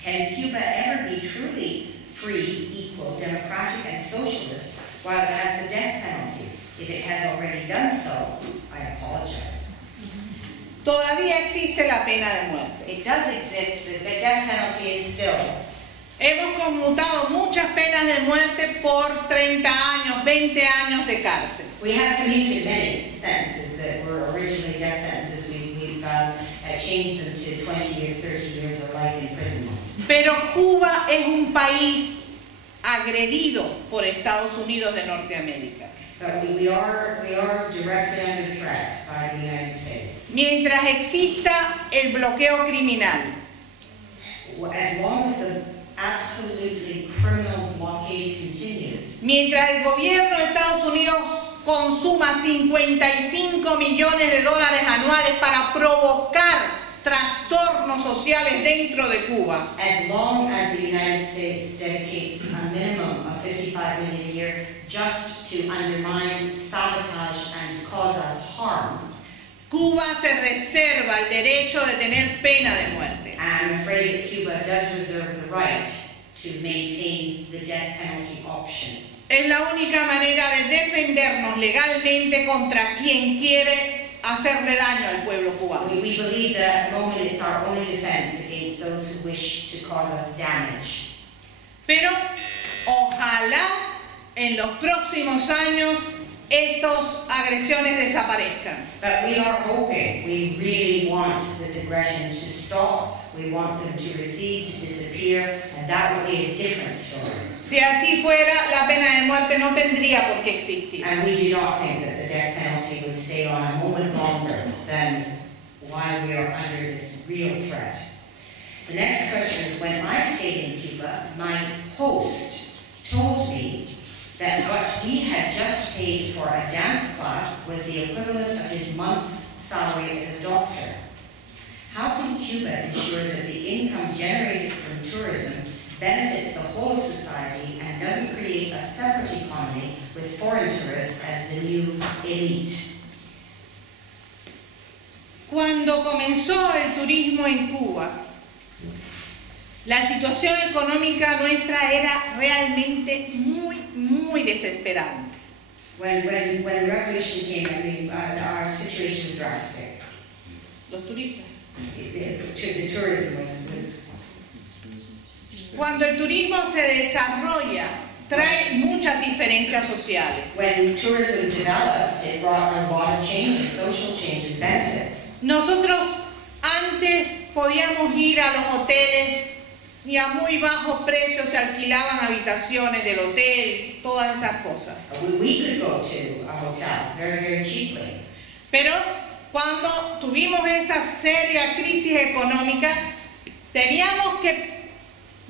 Can Cuba ever be truly free, equal, democratic, and socialist while it has the death penalty? If it has already done so, I apologize. Todavía existe la pena de muerte. It does exist. The death penalty is still. Hemos conmutado muchas penas de muerte por 30 años, 20 años de cárcel. We have commuted many sentences that were originally death sentences. We've changed them to 20 years, 30 years of life imprisonment. Pero Cuba es un país agredido por Estados Unidos de Norteamérica. But we are directly under threat by the United States. Mientras exista el bloqueo criminal, As long as the absolutely criminal blockade continues, mientras el gobierno de Estados Unidos consuma 55 millones de dólares anuales para provocar trastornos sociales dentro de Cuba, as long as the United States dedicates a minimum of $55 million a year just to undermine, sabotage, and cause us harm, Cuba se reserva el derecho de tener pena de muerte. I'm afraid that Cuba does reserve the right to maintain the death penalty option. Es la única manera de defendernos legalmente contra quien quiere hacerle daño al pueblo cubano. We believe that at the moment it's our only defense against those who wish to cause us damage. Pero ojalá en los próximos años estas agresiones desaparezcan. But we are hoping, we really want this aggression to stop. We want them to recede, to disappear, and that will be a different story. Si así fuera, la pena de muerte no tendría por qué existir. And we do not think that the death penalty would stay on a moment longer than while we are under this real threat. The next question is, when I stayed in Cuba, my host told me that what he had just paid for a dance class was the equivalent of his month's salary as a doctor. How can Cuba ensure that the income generated from tourism benefits the whole of society and doesn't doesn't create a separate economy with foreign tourists as the new elite. Cuando comenzó el turismo en Cuba, la situación económica nuestra era realmente muy desesperante. When the revolution came, I mean, our situation was drastic. Los turistas. The tourism was. Cuando el turismo se desarrolla, trae muchas diferencias sociales. When tourism developed, it brought a lot of changes, social changes, benefits. Nosotros antes podíamos ir a los hoteles y a muy bajos precios se alquilaban habitaciones del hotel, todas esas cosas. We could go to a hotel very cheaply. Pero cuando tuvimos esa seria crisis económica, teníamos que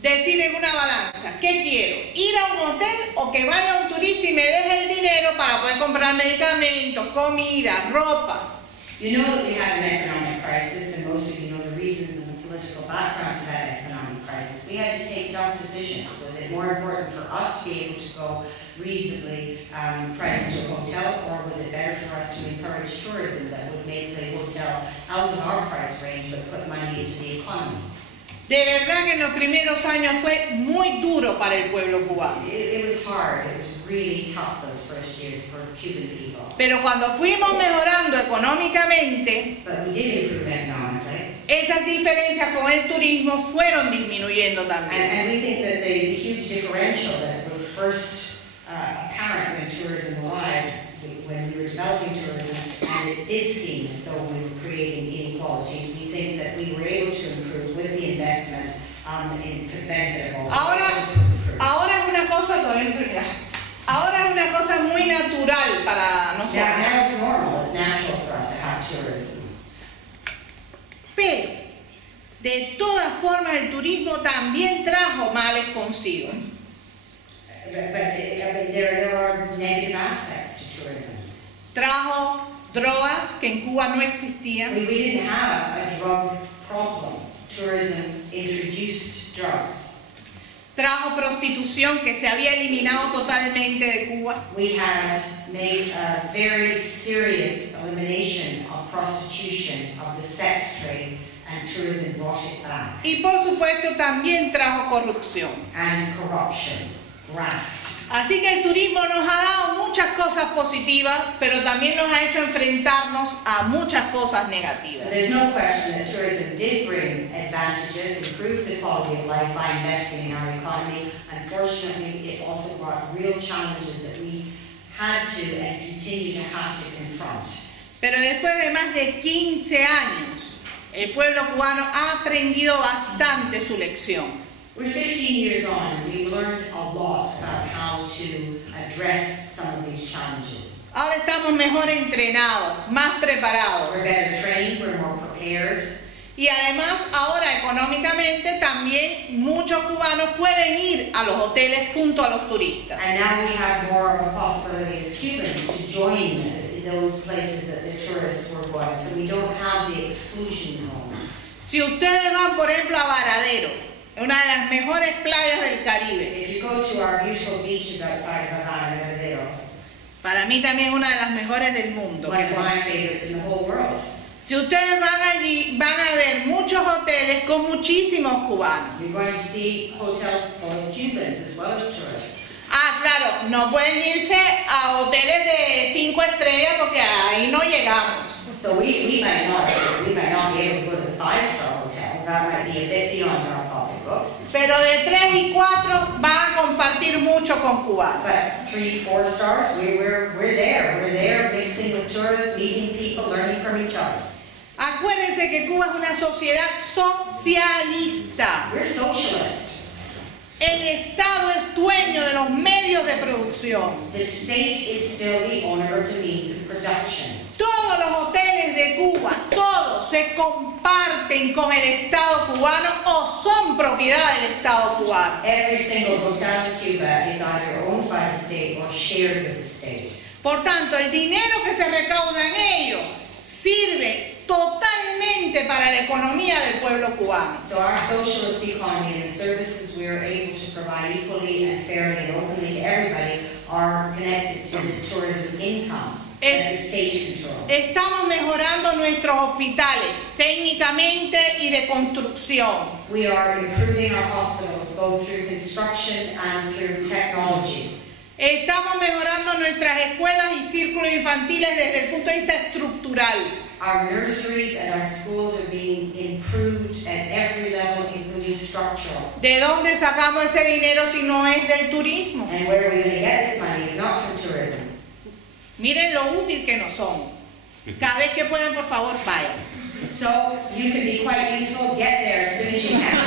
decir en una balanza, ¿qué quiero? ¿Ir a un hotel o que vaya un turista y me deje el dinero para poder comprar medicamentos, comida, ropa? You know that we had an economic crisis, and most of you know the reasons and the political background to that economic crisis. We had to take tough decisions. Was it more important for us to be able to go reasonably priced to a hotel, or was it better for us to encourage tourism that would make the hotel out of our price range but put money into the economy? De verdad que en los primeros años fue muy duro para el pueblo cubano. It was hard. It was really tough those first years for Cuban people. Pero cuando fuimos mejorando económicamente, But we did improve economically. esas diferencias con el turismo fueron disminuyendo también. And we think that the huge differential that was first apparent when tourism arrived, when we were developing tourism, and it did seem as though we were creating inequalities, we think that we were able to improve with the investment in the benefit of all. Ahora es una cosa muy natural para nosotros. Now it's normal, it's natural for us to have tourism. Pero, de todas formas, el turismo también trajo males consigo. But there are negative aspects to tourism. Trajo drogas que en Cuba no existían. We didn't have a drug problem. Tourism introduced drugs. Trajo prostitución que se había eliminado totalmente de Cuba. We had made a very serious elimination of prostitution, of the sex trade, and tourism brought it back. Y por supuesto también trajo corrupción. And corruption, graft. Así que el turismo nos ha dado muchas cosas positivas, pero también nos ha hecho enfrentarnos a muchas cosas negativas. So there's no question that tourism did bring advantages, improved the quality of life by investing in our economy. Unfortunately, it also brought real challenges that we had to and continue to have to confront. Pero después de más de 15 años, el pueblo cubano ha aprendido bastante su lección. We're 15 years on, and we've learned a lot about how to address some of these challenges. Ahora estamos mejor entrenados, más preparados. We're better trained, we're more prepared. Y además, ahora económicamente también muchos cubanos pueden ir a los hoteles junto a los turistas. And now we have more of a possibility as Cubans to join those places that the tourists were going, so we don't have the exclusion zones. Si ustedes van, por ejemplo, a Varadero, una de las mejores playas del Caribe. If you go to our beautiful beaches outside of Havana, Para mí también una de las mejores del mundo. one of my favorites in the whole world. Si ustedes van allí, van a ver muchos hoteles con muchísimos cubanos. You're going to see hotels full of Cubans as well as tourists. Ah, claro, no pueden irse a hoteles de 5 estrellas porque ahí no llegamos. So we might not be able to go to the 5-star hotel. That might be a bit beyond our pocketbook. Pero de 3 y 4 van a compartir mucho con cubanos. But 3, 4 stars, we're there. We're there mixing with tourists, meeting people, learning from each other. Acuérdense que Cuba es una sociedad socialista. We're socialist. El Estado es dueño de los medios de producción. The state is still the owner of the means of production. Todos los hoteles de Cuba, todos se comparten con el Estado cubano o son propiedad del Estado cubano. Every single hotel in Cuba is either owned by the state or shared with the state. Por tanto, el dinero que se recauda en ellos sirve totalmente para la economía del pueblo cubano. So our socialist economy and the services we are able to provide equally and fairly and openly the tourism income that the state controls. Estamos mejorando nuestros hospitales técnicamente y de construcción. We are improving our hospitals both through construction and through technology. Estamos mejorando nuestras escuelas y círculos infantiles desde el punto de vista estructural. Our nurseries and our schools are being improved at every level, including structural. ¿De dónde sacamos ese dinero si no es del turismo? And where are we going to get this money if not from tourism? Miren lo útil que nos son. Cada vez que puedan, por favor, vayan. So you can be quite useful. Get there as soon as you can.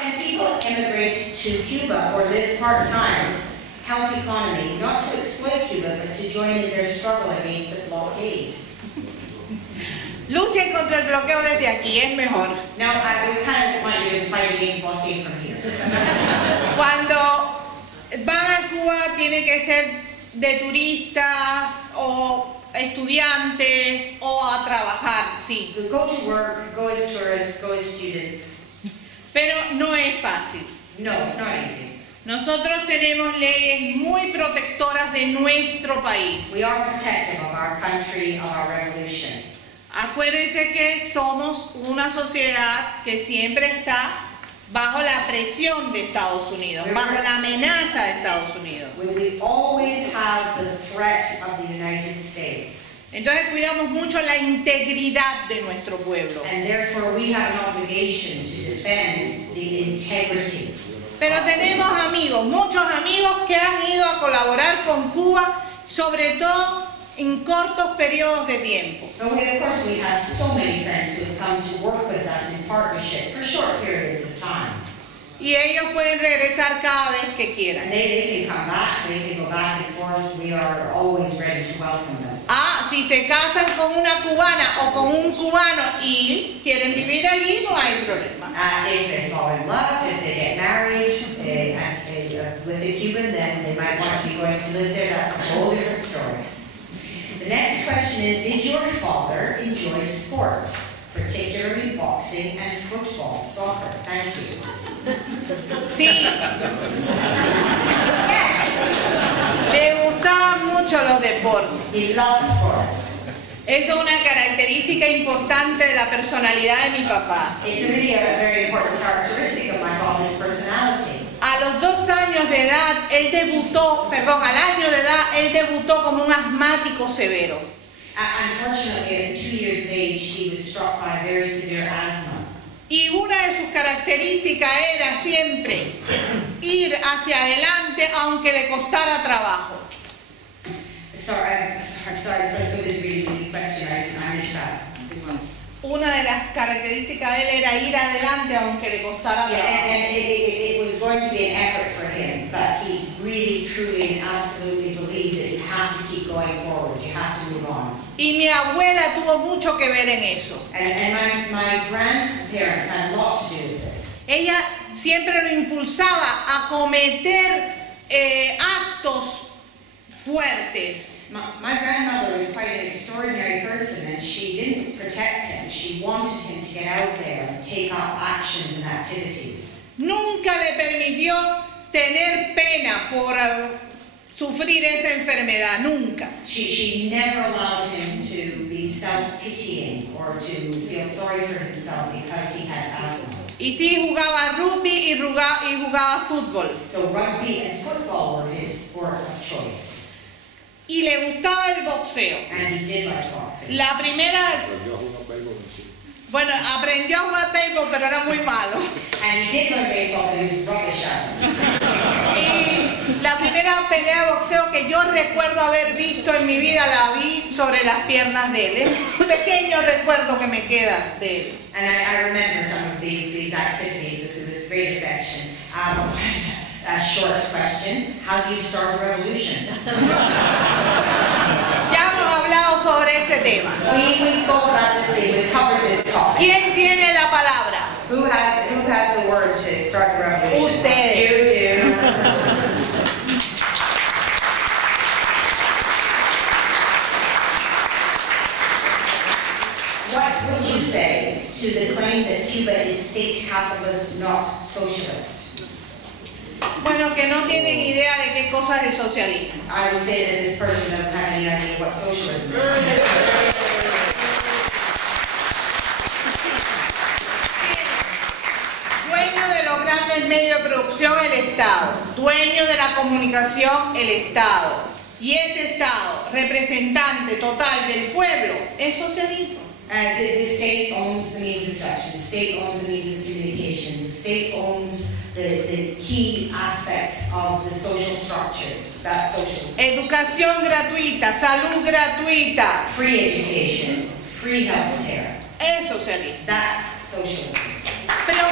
Can people immigrate to Cuba or live part-time, help economy, not to exploit Cuba, but to join in their struggle against the blockade? Luchen contra el bloqueo desde aquí, es mejor. No, we kind of want you to fight against blockade from here. Cuando van a Cuba tiene que ser de turistas o estudiantes o a trabajar, sí. Go to work, go as tourists, go as students. Pero no es fácil. No, it's not easy. Nosotros tenemos leyes muy protectoras de nuestro país. We are protective of our country, of our revolution. Acuérdense que somos una sociedad que siempre está bajo la presión de Estados Unidos, bajo la amenaza de Estados Unidos. We always have the threat of the United States. Entonces cuidamos mucho la integridad de nuestro pueblo. And therefore we have an obligation to defend the integrity. Pero tenemos amigos, muchos amigos que han ido a colaborar con Cuba, sobre todo en cortos periodos de tiempo. But of course we have so many friends who have come to work with us in partnership for short periods of time. Y ellos pueden regresar cada vez que quieran. And they can come back, they can go back and forth. We are always ready to welcome them. Ah, si se casan con una cubana o con un cubano y quieren vivir allí, no hay problema. If they fall in love, if they get married with a Cuban, then they might want to be going to live there. That's a whole different story. The next question is, did your father enjoy sports, particularly boxing and football, soccer? Thank you. Sí. Yes. Le gustaban mucho los deportes. He loved sports. Eso es una característica importante de la personalidad de mi papá. It's really a very important characteristic of my father's personality. A los 2 años de edad, él debutó, al año de edad, él debutó como un asmático severo. Unfortunately, at 2 years of age, he was struck by very severe asthma. Y una de sus características era siempre ir hacia adelante aunque le costara trabajo. Sorry, so this is really the question. I missed that. Una de las características de él era ir adelante aunque le costara trabajo. And it was going to be an effort for him, but he really, truly, and absolutely believed that you have to keep going forward. You have to move on. Y mi abuela tuvo mucho que ver en eso. And my grandparent had a lot to do with this. Ella siempre lo impulsaba a cometer actos fuertes. My grandmother was quite an extraordinary person, and she didn't protect him. She wanted him to get out there and take up actions and activities. Nunca le permitió tener pena por sufrir esa enfermedad, nunca. She never allowed him to be self-pitying or to feel sorry for himself because he had asthma. Y sí jugaba rugby y jugaba fútbol. So rugby and football were his sport of choice. Y le gustaba el boxeo. And he did like boxing. La primera... Bueno, aprendió a jugar béisbol, pero era muy malo. And he did learn baseball, but he was rubbish at it. Y la primera pelea de boxeo que yo recuerdo haber visto en mi vida la vi sobre las piernas de él. Es un pequeño recuerdo que me queda de él. And I remember some of these activities with great affection. A short question: how do you start a revolution? Ya hemos hablado sobre ese tema. We spoke about this. We covered this topic. ¿Quién tiene la palabra? Who has the word to start the revolution? Ustedes. You do. What would you say to the claim that Cuba is state capitalist, not socialist? Bueno, que no tienen idea de qué cosa es el socialismo. I would say that this person doesn't have any idea what socialism is. Dueño de los grandes medios de producción, el Estado. Dueño de la comunicación, el Estado. Y ese Estado, representante total del pueblo, es socialismo. And the state owns the means of touch, the state owns the means of communication, the state owns the key aspects of the social structures. That's socialism. Educación gratuita, salud gratuita. Free education, free health care. Es socialismo. That's socialism. Pero